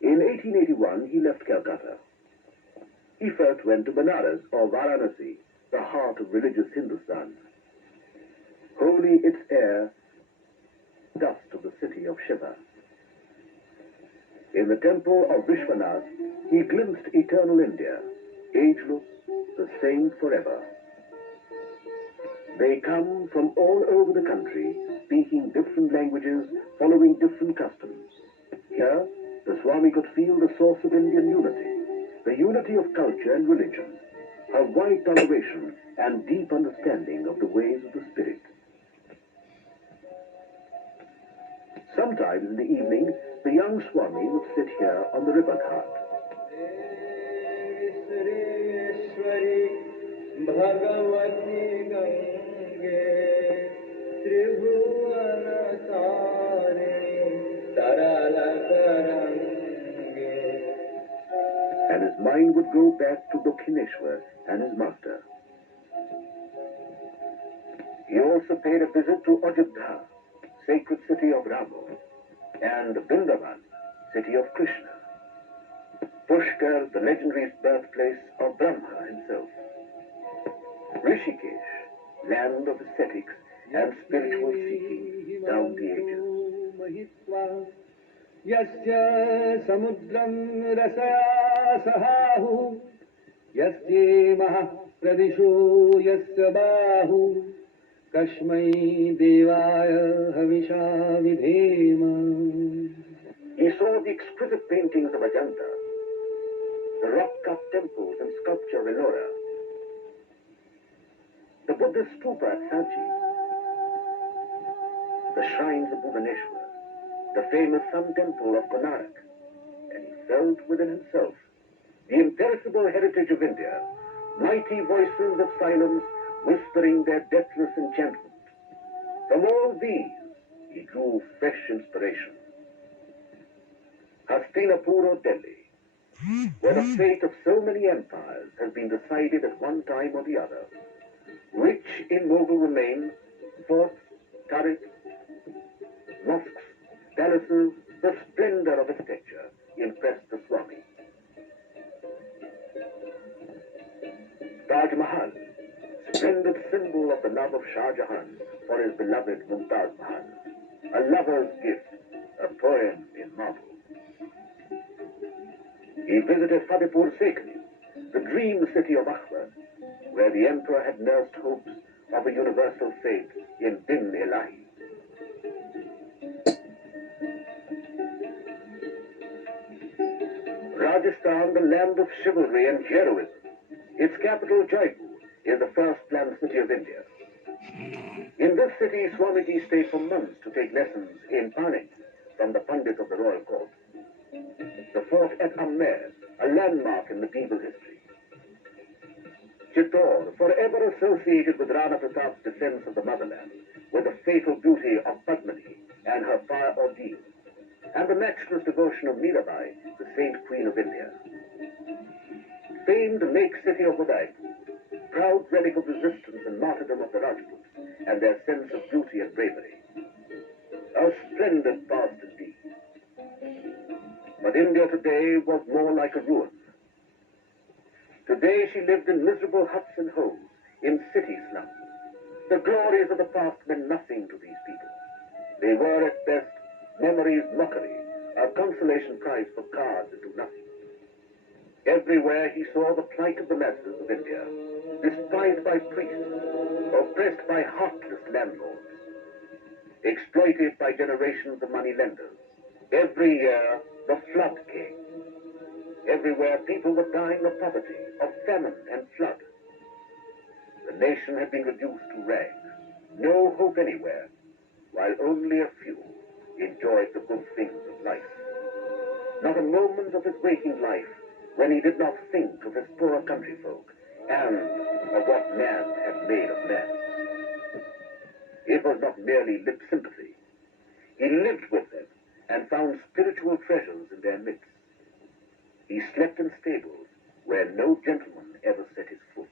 In 1881, he left Calcutta. He first went to Benares or Varanasi, the heart of religious Hindustan. Holy its air, dust of the city of Shiva. In the temple of Vishwanath, he glimpsed eternal India, ageless, the same forever. They come from all over the country, speaking different languages, following different customs. Here, the Swami could feel the source of Indian unity, the unity of culture and religion, a wide toleration and deep understanding of the ways of the spirit. Sometimes in the evening, the young Swami would sit here on the river ghat. And his mind would go back to Dakshineshwar and his master. He also paid a visit to Ajodhya, sacred city of Rama, and Vrindavan, city of Krishna. Pushkar, the legendary birthplace of Brahma himself. Rishikesh, land of ascetics and spiritual seeking down the ages. Yasya samudram rasaya sahahu Yasya mahapradisho yasya bahu Kashmai devaya havisha vidhema. He saw the exquisite paintings of Ajanta, the rock-cut temples and sculpture of Ellora, the Buddhist stupa at Sanchi, the shrines of Bhubaneswar, the famous Sun Temple of Konark, and he felt within himself the imperishable heritage of India, mighty voices of silence whispering their deathless enchantment. From all these, he drew fresh inspiration. Hastinapur or Delhi, where the fate of so many empires has been decided at one time or the other, rich in Mughal remains, forts, turrets, mosques, palaces, the splendor of architecture impressed the Swami. Taj Mahal, splendid symbol of the love of Shah Jahan for his beloved Mumtaz Mahal, a lover's gift, a poem in marble. He visited Fatehpur Sikri, the dream city of Akbar, where the emperor had nursed hopes of a universal faith in Din Ilahi. Rajasthan, the land of chivalry and heroism. Its capital, Jaipur, is the first planned city of India. In this city, Swamiji stayed for months to take lessons in Pani from the Pandit of the royal court. The fort at Amer, a landmark in medieval history. Chittor, forever associated with Rana Pratap's defense of the motherland, with the fatal beauty of Padmini and her fire ordeal, and the matchless devotion of Mirabai, the saint queen of India. Famed lake city of Udaipur, proud relic of resistance and martyrdom of the Rajputs, and their sense of duty and bravery. A splendid past indeed. But India today was more like a ruin. Today she lived in miserable huts and holes, in city slums. The glories of the past meant nothing to these people. They were at best memory's mockery, a consolation prize for cards that do nothing. Everywhere he saw the plight of the masses of India, despised by priests, oppressed by heartless landlords, exploited by generations of money lenders. Every year, the flood came. Everywhere, people were dying of poverty, of famine and flood. The nation had been reduced to rags, no hope anywhere, while only a few enjoyed the good things of life. Not a moment of his waking life when he did not think of his poor countryfolk and of what man had made of man. It was not merely lip sympathy. He lived with them and found spiritual treasures in their midst. He slept in stables where no gentleman ever set his foot.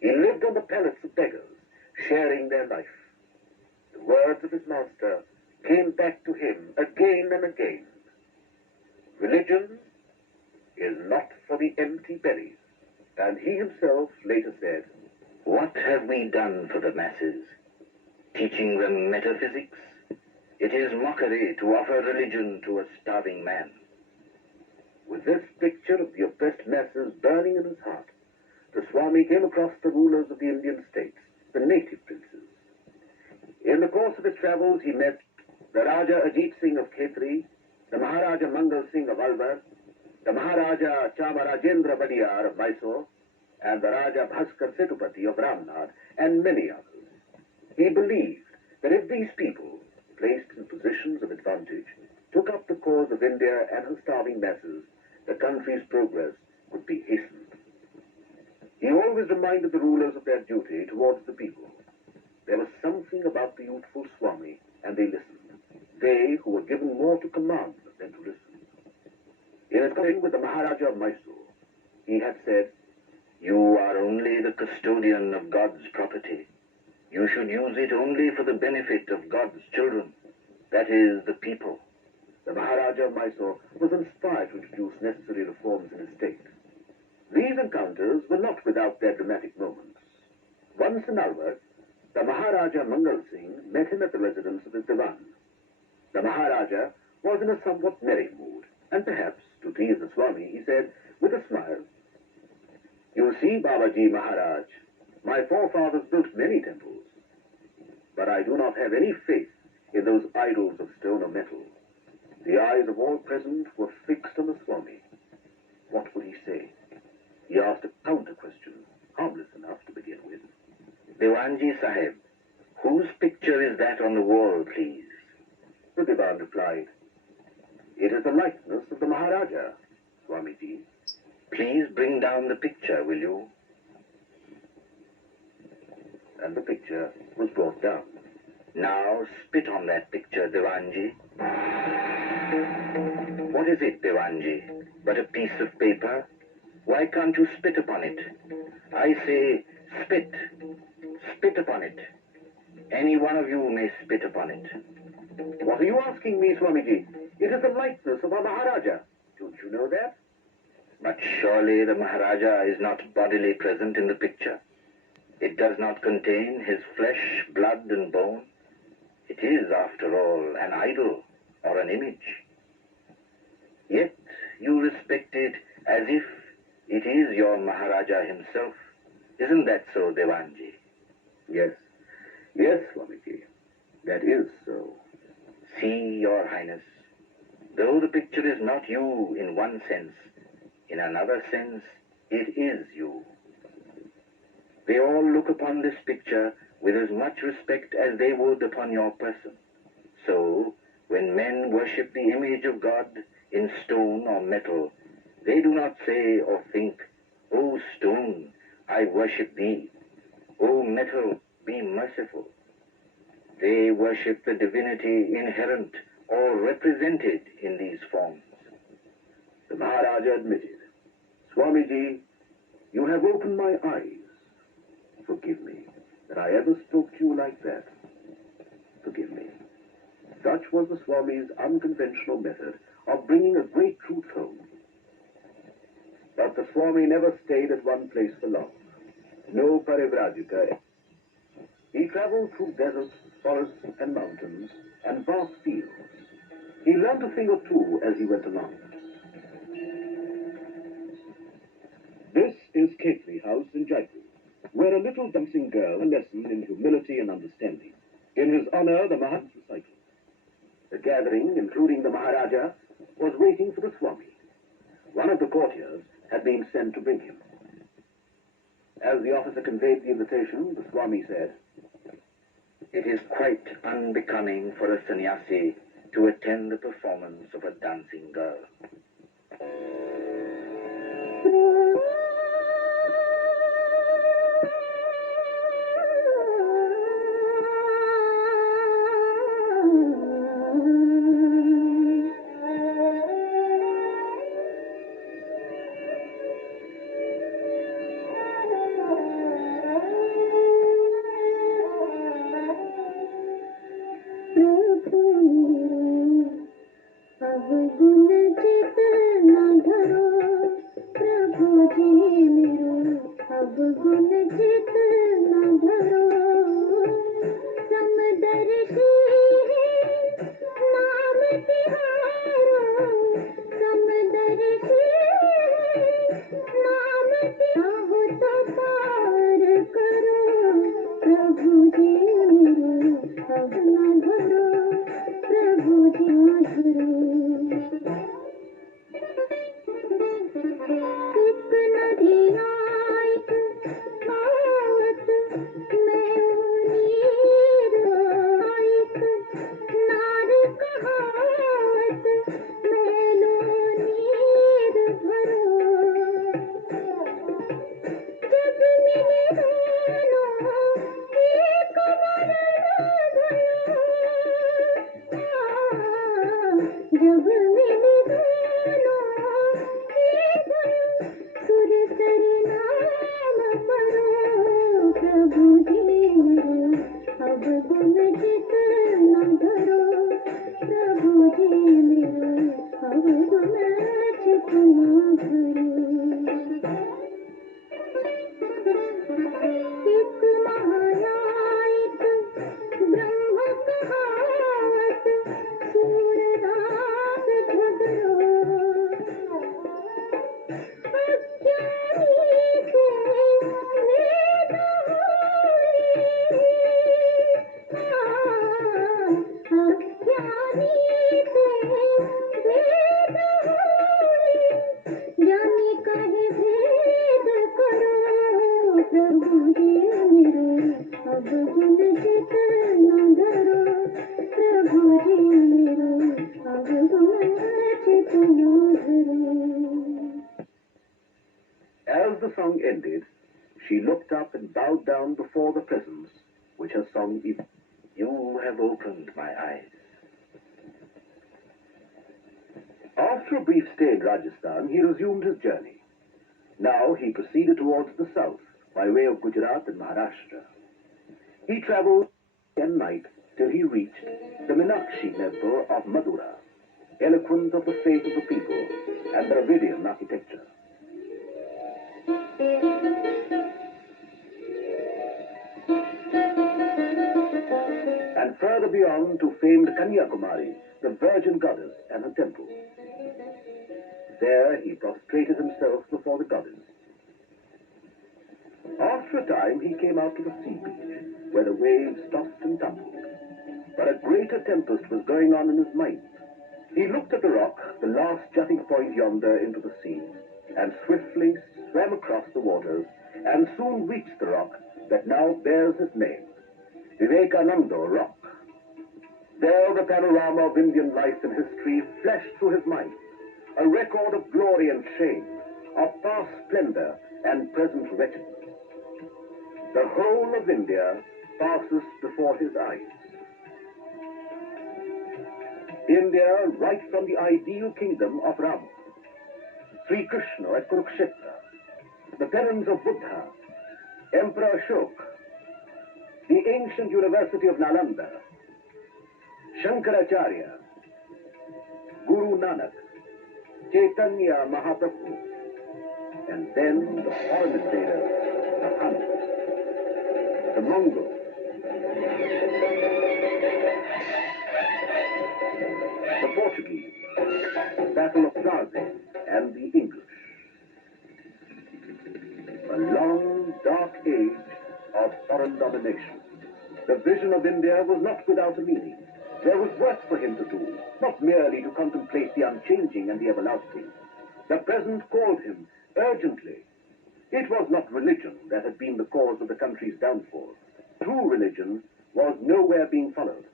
He lived on the pallets of beggars, sharing their life. The words of his master came back to him again and again. Religion is not for the empty bellies. And he himself later said, What have we done for the masses? Teaching them metaphysics? It is mockery to offer religion to a starving man. With this picture of the oppressed masses burning in his heart, the Swami came across the rulers of the Indian states the native princes. In the course of his travels, he met the Raja Ajit Singh of Khetri, the Maharaja Mangal Singh of Alwar, the Maharaja Chamarajendra Badiyar of Mysore, and the Raja Bhaskar Setupati of Ramnad, and many others. He believed that if these people, placed in positions of advantage, took up the cause of India and her starving masses, the country's progress would be hastened. He always reminded the rulers of their duty towards the people. There was something about the youthful Swami, and they listened. They who were given more to command than to listen. In his conversation with the Maharaja of Mysore, he had said, You are only the custodian of God's property. You should use it only for the benefit of God's children, that is, the people. The Maharaja of Mysore was inspired to introduce necessary reforms in his state. These encounters were not without their dramatic moments. Once in Alwar, the Maharaja Mangal Singh met him at the residence of his Diwan. The Maharaja was in a somewhat merry mood, and perhaps, to tease the Swami, he said, with a smile, You see, Babaji Maharaj, my forefathers built many temples, but I do not have any faith in those idols of stone or metal. The eyes of all present were fixed on the Swami. What would he say? He asked a counter question, harmless enough to begin with. Dewanji Sahib, whose picture is that on the wall, please? The Diwan replied, It is the likeness of the Maharaja, Swamiji. Please bring down the picture, will you? And the picture was brought down. Now spit on that picture, Dewanji. What is it, Dewanji? But a piece of paper? Why can't you spit upon it? I say, spit. Spit upon it. Any one of you may spit upon it. What are you asking me, Swamiji? It is the likeness of our Maharaja. Don't you know that? But surely the Maharaja is not bodily present in the picture. It does not contain his flesh, blood, and bone. It is, after all, an idol or an image. Yet you respect it as if it is your Maharaja himself. Isn't that so, Dewanji? Yes. Yes, Swamiji. That is so. See, Your Highness, though the picture is not you in one sense, in another sense, it is you. They all look upon this picture with as much respect as they would upon your person. So, when men worship the image of God in stone or metal, they do not say or think, O stone, I worship thee. O metal, be merciful. They worship the divinity inherent or represented in these forms. The Maharaja admitted, Swamiji, you have opened my eyes. Forgive me that I ever spoke to you like that. Forgive me. Such was the Swami's unconventional method of bringing a great truth home. But the Swami never stayed at one place for long. No parivrajika. He traveled through deserts, forests, and mountains, and vast fields. He learned a thing or two as he went along. This is Khetri House in Jaipur, where a little dancing girl learned a lesson in humility and understanding. In his honor, the Maharaja recited. The gathering, including the Maharaja, was waiting for the Swami. One of the courtiers had been sent to bring him. As the officer conveyed the invitation, the Swami said, It is quite unbecoming for a sannyasi to attend the performance of a dancing girl. अब गुण चित न धरो प्रभु जी As the song ended, she looked up and bowed down before the presence which her song evoked. You have opened my eyes. After a brief stay in Rajasthan, he resumed his journey. Now he proceeded towards the south by way of Gujarat and Maharashtra. He traveled day and night till he reached the Meenakshi temple of Madura, eloquent of the faith of the people and Dravidian architecture. And further beyond to famed Kanyakumari, the Virgin Goddess and her temple. There he prostrated himself before the goddess. After a time he came out to the sea beach, where the waves tossed and tumbled. But a greater tempest was going on in his mind. He looked at the rock, the last jutting point yonder into the sea, and swiftly swam across the waters, and soon reached the rock that now bears his name, Vivekananda Rock. There the panorama of Indian life and history flashed through his mind, a record of glory and shame, of past splendor and present wretchedness. The whole of India passes before his eyes. India, right from the ideal kingdom of Rama, Sri Krishna at Kurukshetra, the penance of Buddha, Emperor Ashoka, the ancient University of Nalanda, Shankaracharya, Guru Nanak, Chaitanya Mahaprabhu, and then the foreign invaders, the Huns, the Mongols, the Portuguese, the Battle of Plaza, and the English. A long, dark age of foreign domination. The vision of India was not without a meaning. There was work for him to do, not merely to contemplate the unchanging and the everlasting. The present called him urgently. It was not religion that had been the cause of the country's downfall. True religion was nowhere being followed.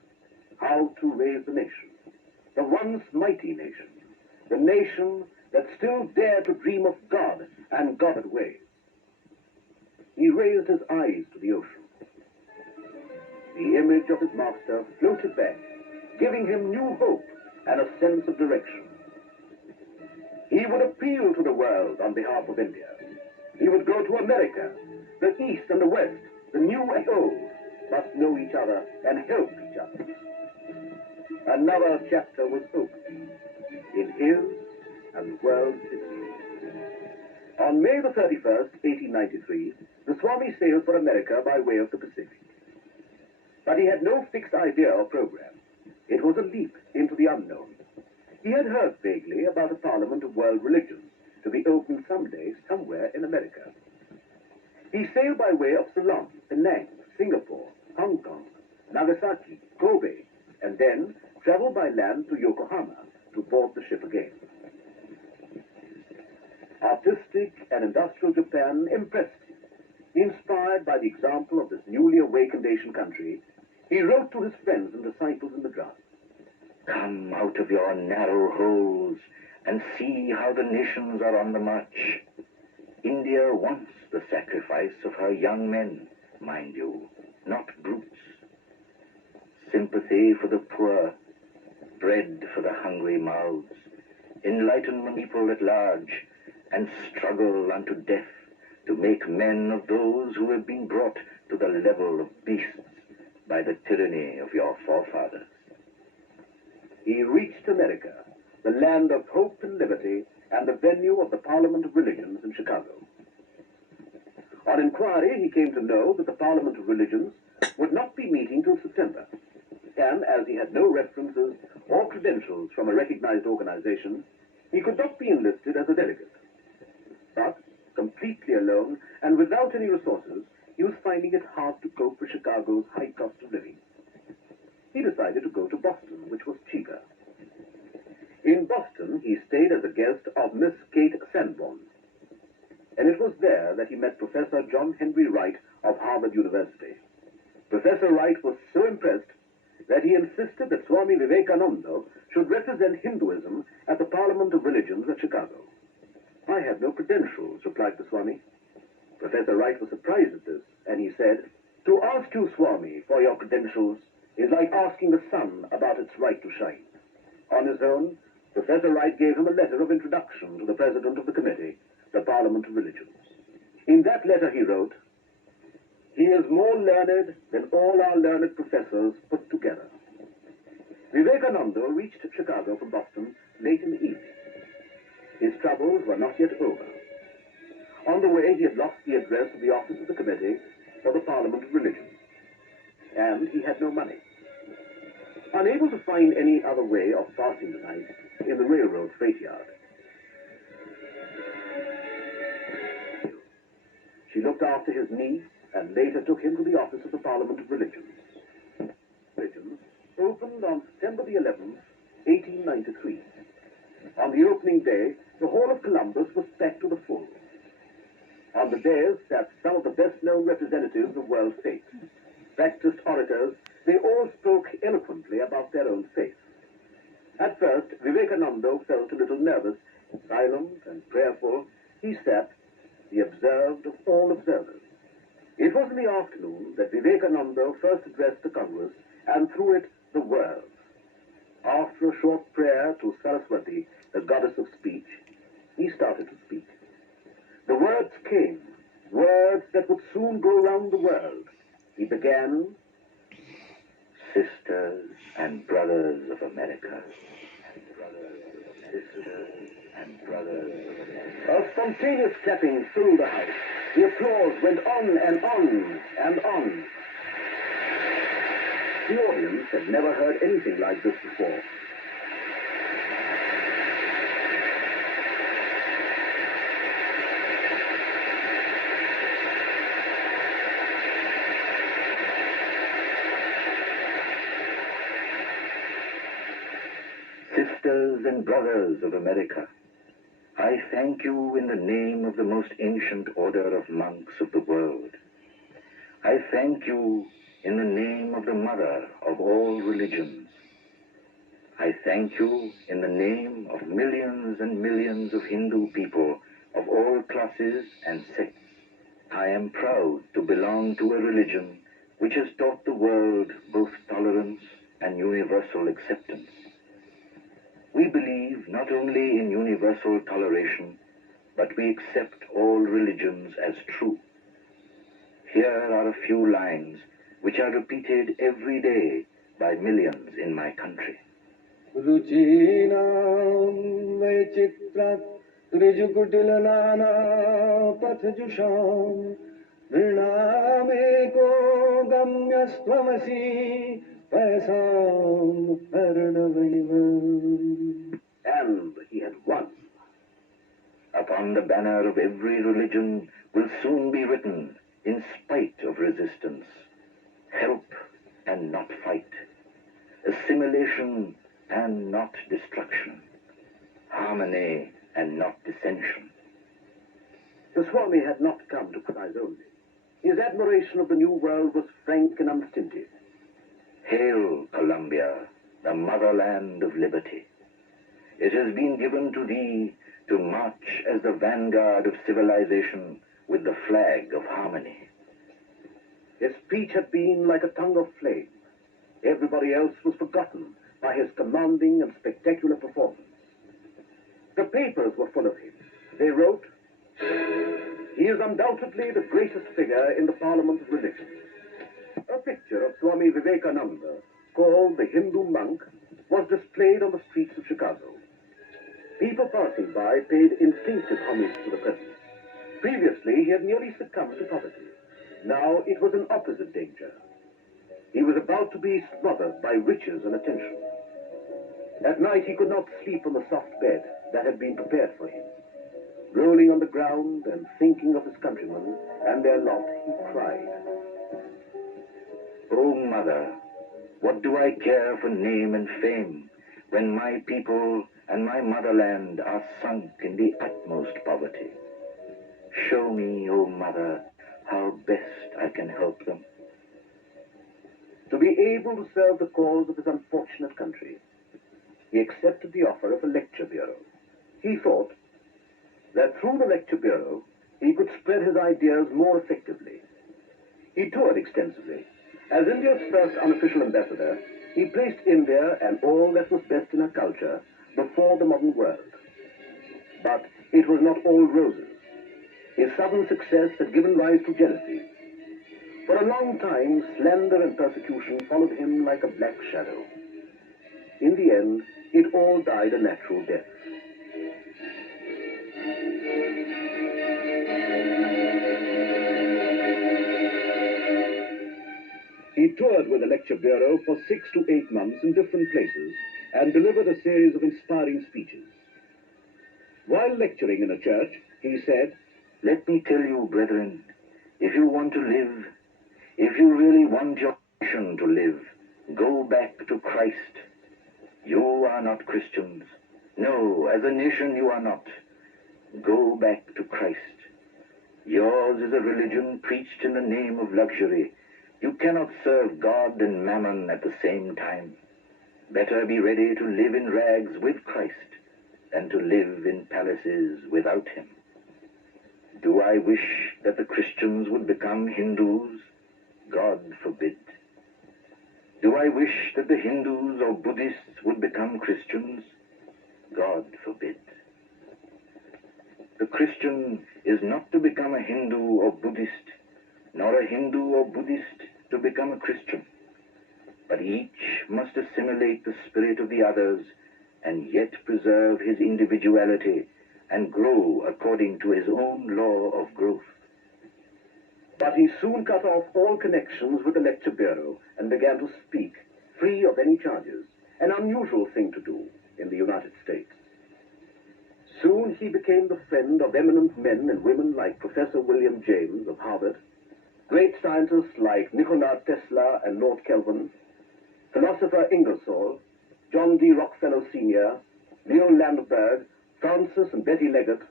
How to raise the nation, the once mighty nation, the nation that still dared to dream of God and Godward ways. He raised his eyes to the ocean. The image of his master floated back, giving him new hope and a sense of direction. He would appeal to the world on behalf of India. He would go to America. The East and the West, the new and old, must know each other and help each other. Another chapter was opened in his and the world's history. On May the 31st, 1893, the Swami sailed for America by way of the Pacific. But he had no fixed idea or program. It was a leap into the unknown. He had heard vaguely about a parliament of world religions to be opened someday somewhere in America. He sailed by way of Ceylon, Penang, Singapore, Hong Kong, Nagasaki, Kobe, and then traveled by land to Yokohama to board the ship again. Artistic and industrial Japan impressed him. Inspired by the example of this newly awakened Asian country, he wrote to his friends and disciples in Madras. Come out of your narrow holes and see how the nations are on the march. India wants the sacrifice of her young men, mind you, not brutes. Sympathy for the poor, bread for the hungry mouths, enlightenment people at large, and struggle unto death to make men of those who have been brought to the level of beasts by the tyranny of your forefathers. He reached America, the land of hope and liberty, and the venue of the Parliament of Religions in Chicago. On inquiry, he came to know that the Parliament of Religions would not be meeting till September, and as he had no references or credentials from a recognized organization, he could not be enlisted as a delegate. But, completely alone and without any resources, he was finding it hard to cope with Chicago's high cost of living. He decided to go to Boston, which was cheaper. In Boston, he stayed as a guest of Miss Kate Sanborn, and it was there that he met Professor John Henry Wright of Harvard University. Professor Wright was so impressed that he insisted that Swami Vivekananda should represent Hinduism at the Parliament of Religions at Chicago. I have no credentials, replied the Swami. Professor Wright was surprised at this, and he said, "To ask you, Swami, for your credentials is like asking the sun about its right to shine." On his own, Professor Wright gave him a letter of introduction to the president of the committee, the Parliament of Religions. In that letter he wrote, "He is more learned than all our learned professors put together." Vivekananda reached Chicago from Boston late in the evening. His troubles were not yet over. On the way, he had lost the address of the office of the committee for the Parliament of Religions, and he had no money. Unable to find any other way of passing the night in the railroad freight yard, she looked after his needs and later took him to the office of the Parliament of Religions. Religions opened on September the 11th, 1893. On the opening day, the Hall of Columbus was packed to the full. On the dais sat some of the best-known representatives of world faith. Practiced orators, they all spoke eloquently about their own faith. At first, Vivekananda felt a little nervous. Silent and prayerful, he sat, the observed of all observers. It was in the afternoon that Vivekananda first addressed the Congress, and through it, the world. After a short prayer to Saraswati, the goddess of speech, he started to speak. The words came, words that would soon go round the world. He began, "Sisters and brothers of America, sisters and brothers of America." A spontaneous clapping filled the house. The applause went on and on and on. The audience had never heard anything like this before. Sisters and brothers of America, I thank you in the name of the most ancient order of monks of the world. I thank you in the name of the mother of all religions. I thank you in the name of millions and millions of Hindu people of all classes and sects. I am proud to belong to a religion which has taught the world both tolerance and universal acceptance. We believe not only in universal toleration, but we accept all religions as true. Here are a few lines which are repeated every day by millions in my country. रुचीनां वैचित्रात् ऋजुकुटिलनाना पथजुषां नृणामेको गम्यस्त्वमसि पैसां अर्णवैव. And he had won. Upon the banner of every religion will soon be written, in spite of resistance, help and not fight, assimilation and not destruction, harmony and not dissension. The Swami had not come to prize only. His admiration of the new world was frank and unstinted. Hail, Columbia, the motherland of liberty. It has been given to thee to march as the vanguard of civilization with the flag of harmony. His speech had been like a tongue of flame. Everybody else was forgotten by his commanding and spectacular performance. The papers were full of him. They wrote, "He is undoubtedly the greatest figure in the Parliament of Religion." A picture of Swami Vivekananda, called the Hindu monk, was displayed on the streets of Chicago. People passing by paid instinctive homage to the presence. Previously, he had nearly succumbed to poverty. Now it was an opposite danger. He was about to be smothered by riches and attention. At night, he could not sleep on the soft bed that had been prepared for him. Rolling on the ground and thinking of his countrymen and their lot, he cried, O Mother, what do I care for name and fame when my people and my motherland are sunk in the utmost poverty? Show me, O Mother, how best I can help them. unable to serve the cause of his unfortunate country, he accepted the offer of a lecture bureau. He thought that through the lecture bureau, he could spread his ideas more effectively. He toured extensively. As India's first unofficial ambassador, he placed India and all that was best in her culture before the modern world. But it was not all roses. His sudden success had given rise to jealousy. For a long time, slander and persecution followed him like a black shadow. In the end, it all died a natural death. He toured with the lecture bureau for 6 to 8 months in different places and delivered a series of inspiring speeches. While lecturing in a church, he said, "Let me tell you, brethren, if you want to live, if you really want your nation to live, go back to Christ. You are not Christians. No, as a nation you are not. Go back to Christ. Yours is a religion preached in the name of luxury. You cannot serve God and mammon at the same time. Better be ready to live in rags with Christ than to live in palaces without him." Do I wish that the Christians would become Hindus? God forbid. Do I wish that the Hindus or Buddhists would become Christians? God forbid. The Christian is not to become a Hindu or Buddhist, nor a Hindu or Buddhist to become a Christian. But each must assimilate the spirit of the others and yet preserve his individuality and grow according to his own law of growth. But he soon cut off all connections with the lecture bureau and began to speak, free of any charges, an unusual thing to do in the United States. Soon he became the friend of eminent men and women like Professor William James of Harvard, great scientists like Nikola Tesla and Lord Kelvin, philosopher Ingersoll, John D. Rockefeller Sr., Leo Landberg, Francis and Betty Leggett,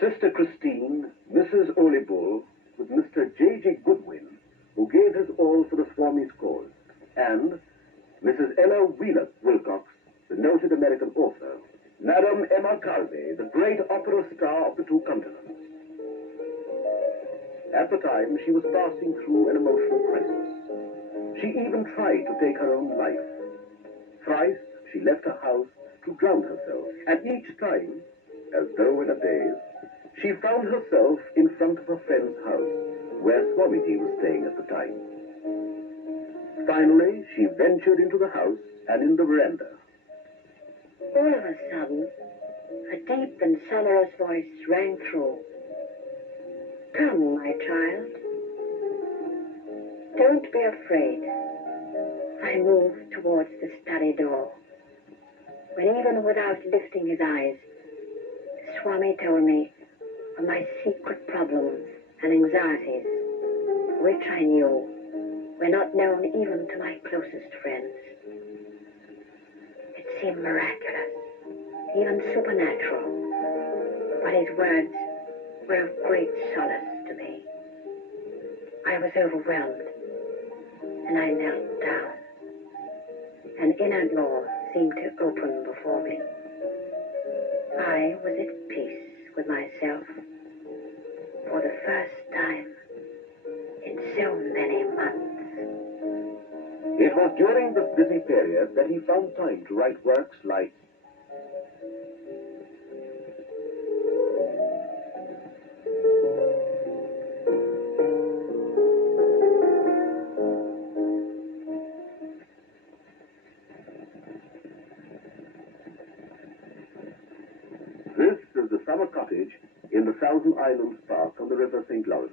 Sister Christine, Mrs. Olibull, with Mr. J.G. Goodwin, who gave his all for the Swami's cause, and Mrs. Ella Wheeler Wilcox, the noted American author, Madame Emma Calvi, the great opera star of the two continents. At the time, she was passing through an emotional crisis. She even tried to take her own life. Thrice, she left her house to drown herself, and each time, as though in a daze, she found herself in front of her friend's house, where Swamiji was staying at the time. Finally, she ventured into the house and in the veranda. All of a sudden, a deep and sonorous voice rang through. "Come, my child. Don't be afraid." I moved towards the study door, when even without lifting his eyes, the Swami told me of my secret problems and anxieties, which I knew were not known even to my closest friends. It seemed miraculous, even supernatural, but his words were of great solace to me. I was overwhelmed, and I knelt down. An inner door seemed to open before me. I was at peace with myself for the first time in so many months. It was during this busy period that he found time to write works like This is the summer cottage in the Thousand Islands Park on the river St. Lawrence.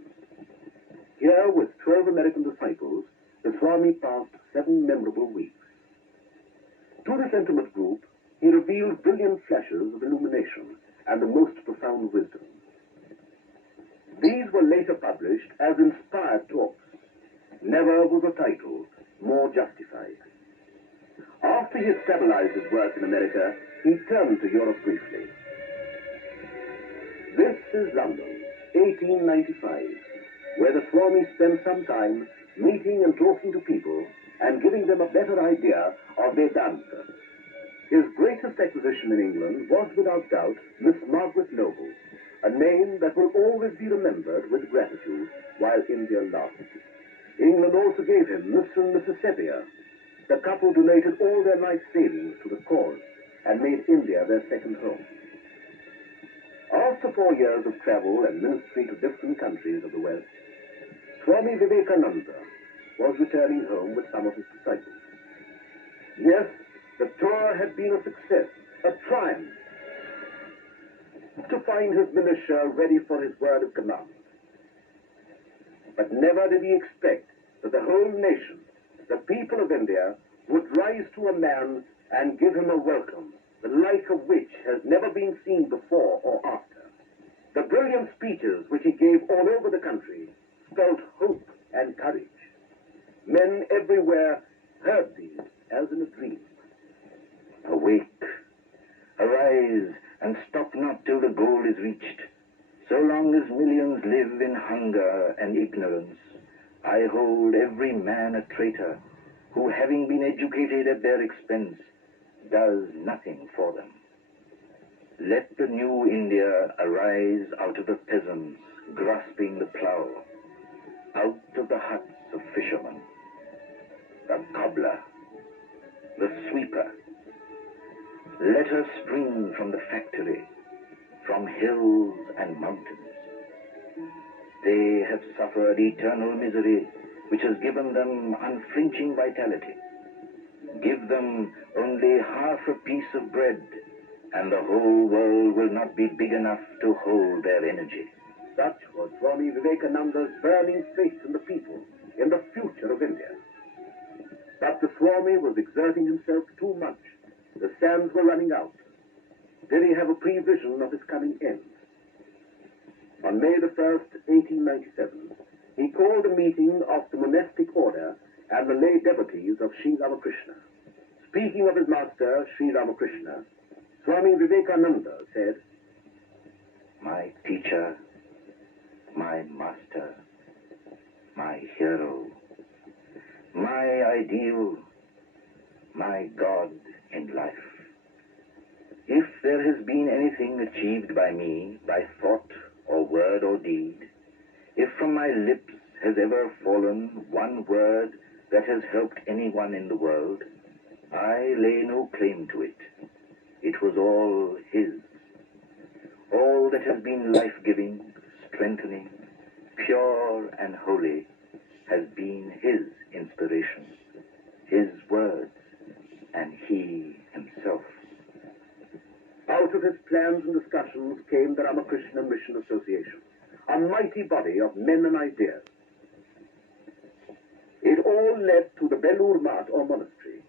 Here, with 12 American disciples, the Swami passed 7 memorable weeks. To this intimate group, he revealed brilliant flashes of illumination and the most profound wisdom. These were later published as inspired talks. Never was a title more justified. After he had stabilized his work in America, he turned to Europe briefly. This is London, 1895, where the Swami spent some time meeting and talking to people and giving them a better idea of Vedanta. His greatest acquisition in England was without doubt Miss Margaret Noble, a name that will always be remembered with gratitude while India lasts. England also gave him Mr. and Mrs. Sevier. The couple donated all their life savings to the cause and made India their second home. After 4 years of travel and ministry to different countries of the West, Swami Vivekananda was returning home with some of his disciples. Yes, the tour had been a success, a triumph. To find his militia ready for his word of command. But never did he expect that the whole nation, the people of India, would rise to a man and give him a welcome, the like of which has never been seen before or after. The brilliant speeches which he gave all over the country spelled hope and courage. Men everywhere heard these as in a dream. Awake, arise, and stop not till the goal is reached. So long as millions live in hunger and ignorance, I hold every man a traitor, who, having been educated at their expense, does nothing for them. Let the new India arise out of the peasants grasping the plough, out of the huts of fishermen, the cobbler, the sweeper. Let her spring from the factory, from hills and mountains. They have suffered eternal misery, which has given them unflinching vitality. Give them only half a piece of bread, and the whole world will not be big enough to hold their energy. Such was Swami Vivekananda's burning faith in the people, in the future of India. But the Swami was exerting himself too much. The sands were running out. Did he have a prevision of his coming end? On May the 1st, 1897, he called a meeting of the monastic order and the lay devotees of Sri Ramakrishna. Speaking of his master, Sri Ramakrishna, Swami Vivekananda said, My teacher, my master, my hero, my ideal, my God in life. If there has been anything achieved by me, by thought or word or deed, if from my lips has ever fallen one word that has helped anyone in the world, I lay no claim to it. It was all his. All that has been life-giving, strengthening, pure and holy has been his inspiration, his words, and he himself. Out of his plans and discussions came the Ramakrishna Mission Association, a mighty body of men and ideas. It all led to the Belur Math or monastery.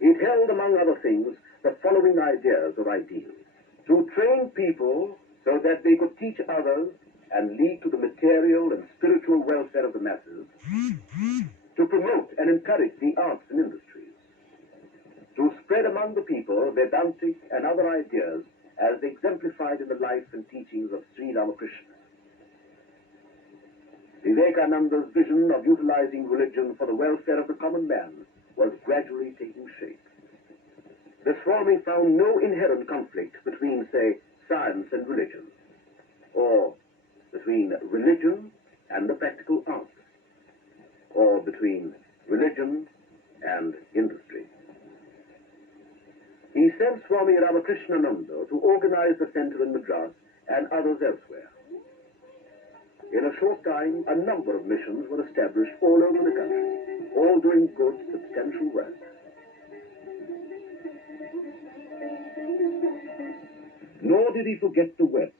It held, among other things, the following ideas or ideals: to train people so that they could teach others and lead to the material and spiritual welfare of the masses, to promote and encourage the arts and industries, to spread among the people Vedantic and other ideas as exemplified in the life and teachings of Sri Ramakrishna. Vivekananda's vision of utilizing religion for the welfare of the common man was gradually taking shape. The Swami found no inherent conflict between, say, science and religion, or between religion and the practical arts, or between religion and industry. He sent Swami Ramakrishnananda to organize the center in Madras and others elsewhere. In a short time, a number of missions were established all over the country, all doing good, substantial work. Nor did he forget the West.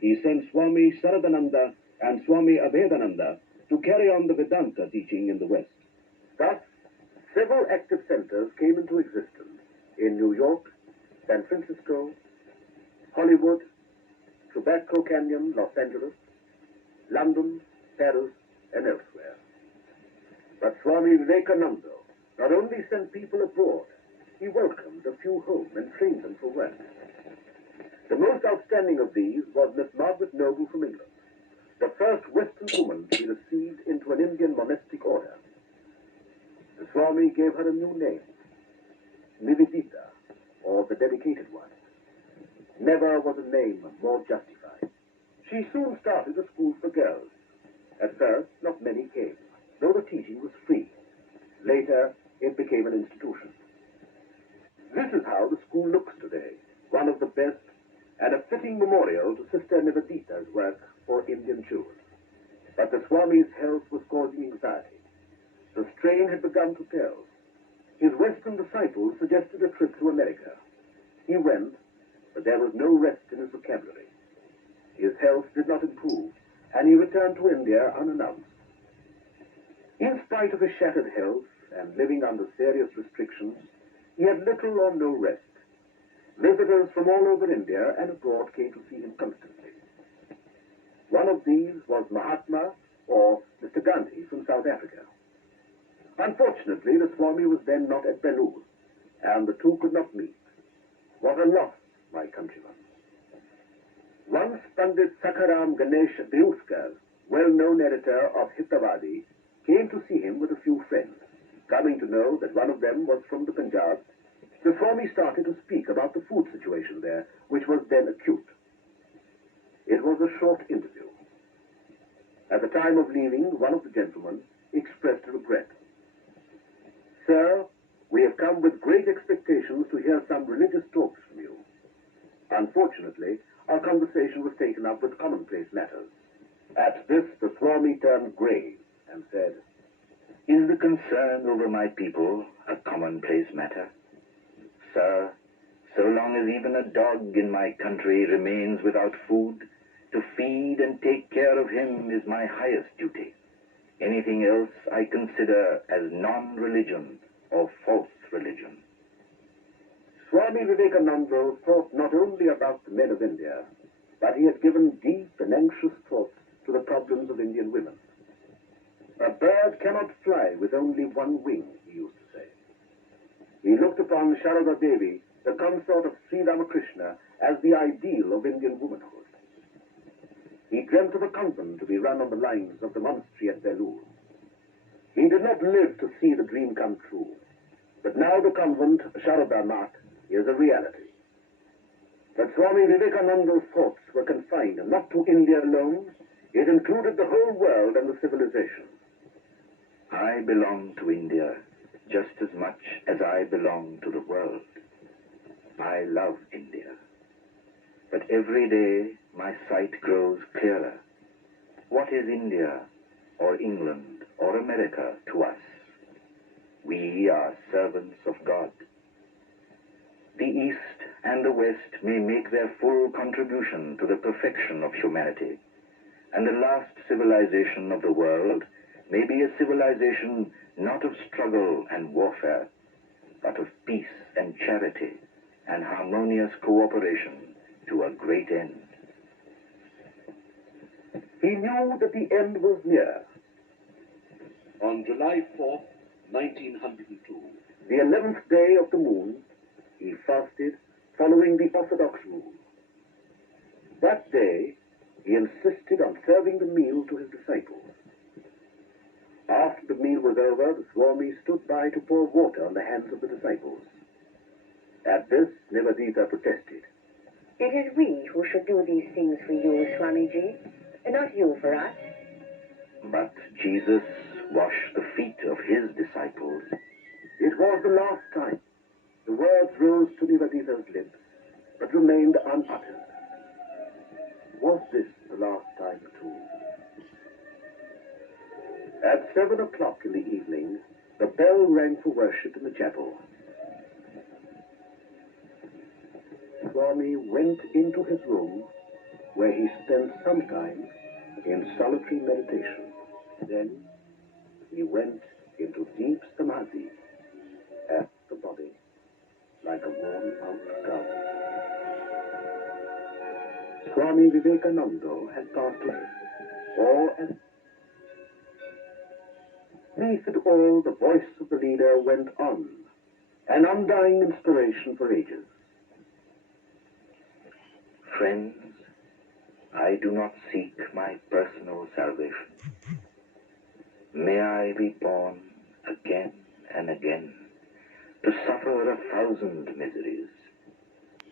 He sent Swami Saradananda and Swami Abhedananda to carry on the Vedanta teaching in the West. Thus, several active centers came into existence in New York, San Francisco, Hollywood, Tobacco Canyon, Los Angeles, London, Paris, and elsewhere. But Swami Vivekananda not only sent people abroad, he welcomed a few home and trained them for work. The most outstanding of these was Miss Margaret Noble from England, the first Western woman to be received into an Indian monastic order. The Swami gave her a new name, Nivedita, or the dedicated one. Never was a name more justified. She soon started a school for girls. At first, not many came, though the teaching was free. Later, it became an institution. This is how the school looks today, one of the best and a fitting memorial to Sister Nivedita's work for Indian children. But the Swami's health was causing anxiety. The strain had begun to tell. His Western disciples suggested a trip to America. He went, but there was no rest in his vocabulary. His health did not improve, and he returned to India unannounced. In spite of his shattered health and living under serious restrictions, he had little or no rest. Visitors from all over India and abroad came to see him constantly. One of these was Mahatma, or Mr. Gandhi, from South Africa. Unfortunately, the Swami was then not at Belur, and the two could not meet. What a loss, my countrymen. Once Pandit Sakharam Ganesh Deuskar, well-known editor of Hitavadi, came to see him with a few friends. Coming to know that one of them was from the Punjab, the Swami started to speak about the food situation there, which was then acute. It was a short interview. At the time of leaving, one of the gentlemen expressed regret. Sir, we have come with great expectations to hear some religious talks from you. Unfortunately, our conversation was taken up with commonplace matters. At this, the Swami turned grave and said, Is the concern over my people a commonplace matter? Sir, so long as even a dog in my country remains without food, to feed and take care of him is my highest duty. Anything else I consider as non-religion or false religion. Swami Vivekananda thought not only about the men of India, but he had given deep and anxious thought to the problems of Indian women. A bird cannot fly with only one wing, he used to say. He looked upon Sharada Devi, the consort of Sri Ramakrishna, as the ideal of Indian womanhood. He dreamt of a convent to be run on the lines of the monastery at Belur. He did not live to see the dream come true, but now the convent, Sharada Math, is a reality. But Swami Vivekananda's thoughts were confined not to India alone. It included the whole world and the civilization. I belong to India just as much as I belong to the world. I love India. But every day my sight grows clearer. What is India, or England, or America to us? We are servants of God. The East and the West may make their full contribution to the perfection of humanity, and the last civilization of the world may be a civilization not of struggle and warfare, but of peace and charity and harmonious cooperation to a great end. He knew that the end was near. On July 4th, 1902, The 11th day of the moon, he fasted, following the orthodox rule. That day, he insisted on serving the meal to his disciples. After the meal was over, the Swami stood by to pour water on the hands of the disciples. At this, Nivedita protested. It is we who should do these things for you, Swamiji, and not you for us. But Jesus washed the feet of his disciples. It was the last time. The words rose to Nivedita's lips, but remained unuttered. Was this the last time, too? At 7 o'clock in the evening, the bell rang for worship in the chapel. Swami went into his room, where he spent some time in solitary meditation. Then he went into deep samadhi at the body, like a worn-out cow. Swami Vivekananda had passed away, or as beneath it all, the voice of the leader went on, an undying inspiration for ages. Friends, I do not seek my personal salvation. May I be born again and again, to suffer 1,000 miseries,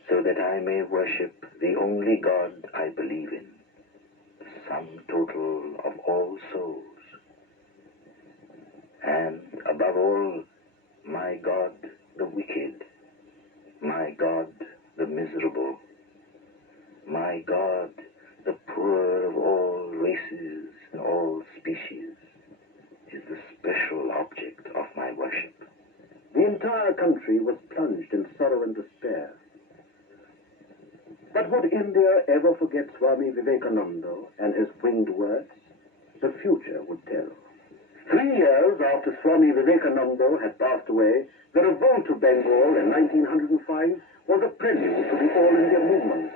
so that I may worship the only God I believe in, the sum total of all souls. And above all, my God the wicked, my God the miserable, my God the poor of all races and all species, is the special object of my worship. The entire country was plunged in sorrow and despair. But would India ever forget Swami Vivekananda and his winged words? The future would tell. 3 years after Swami Vivekananda had passed away, the revolt of Bengal in 1905 was a prelude to the All India movement.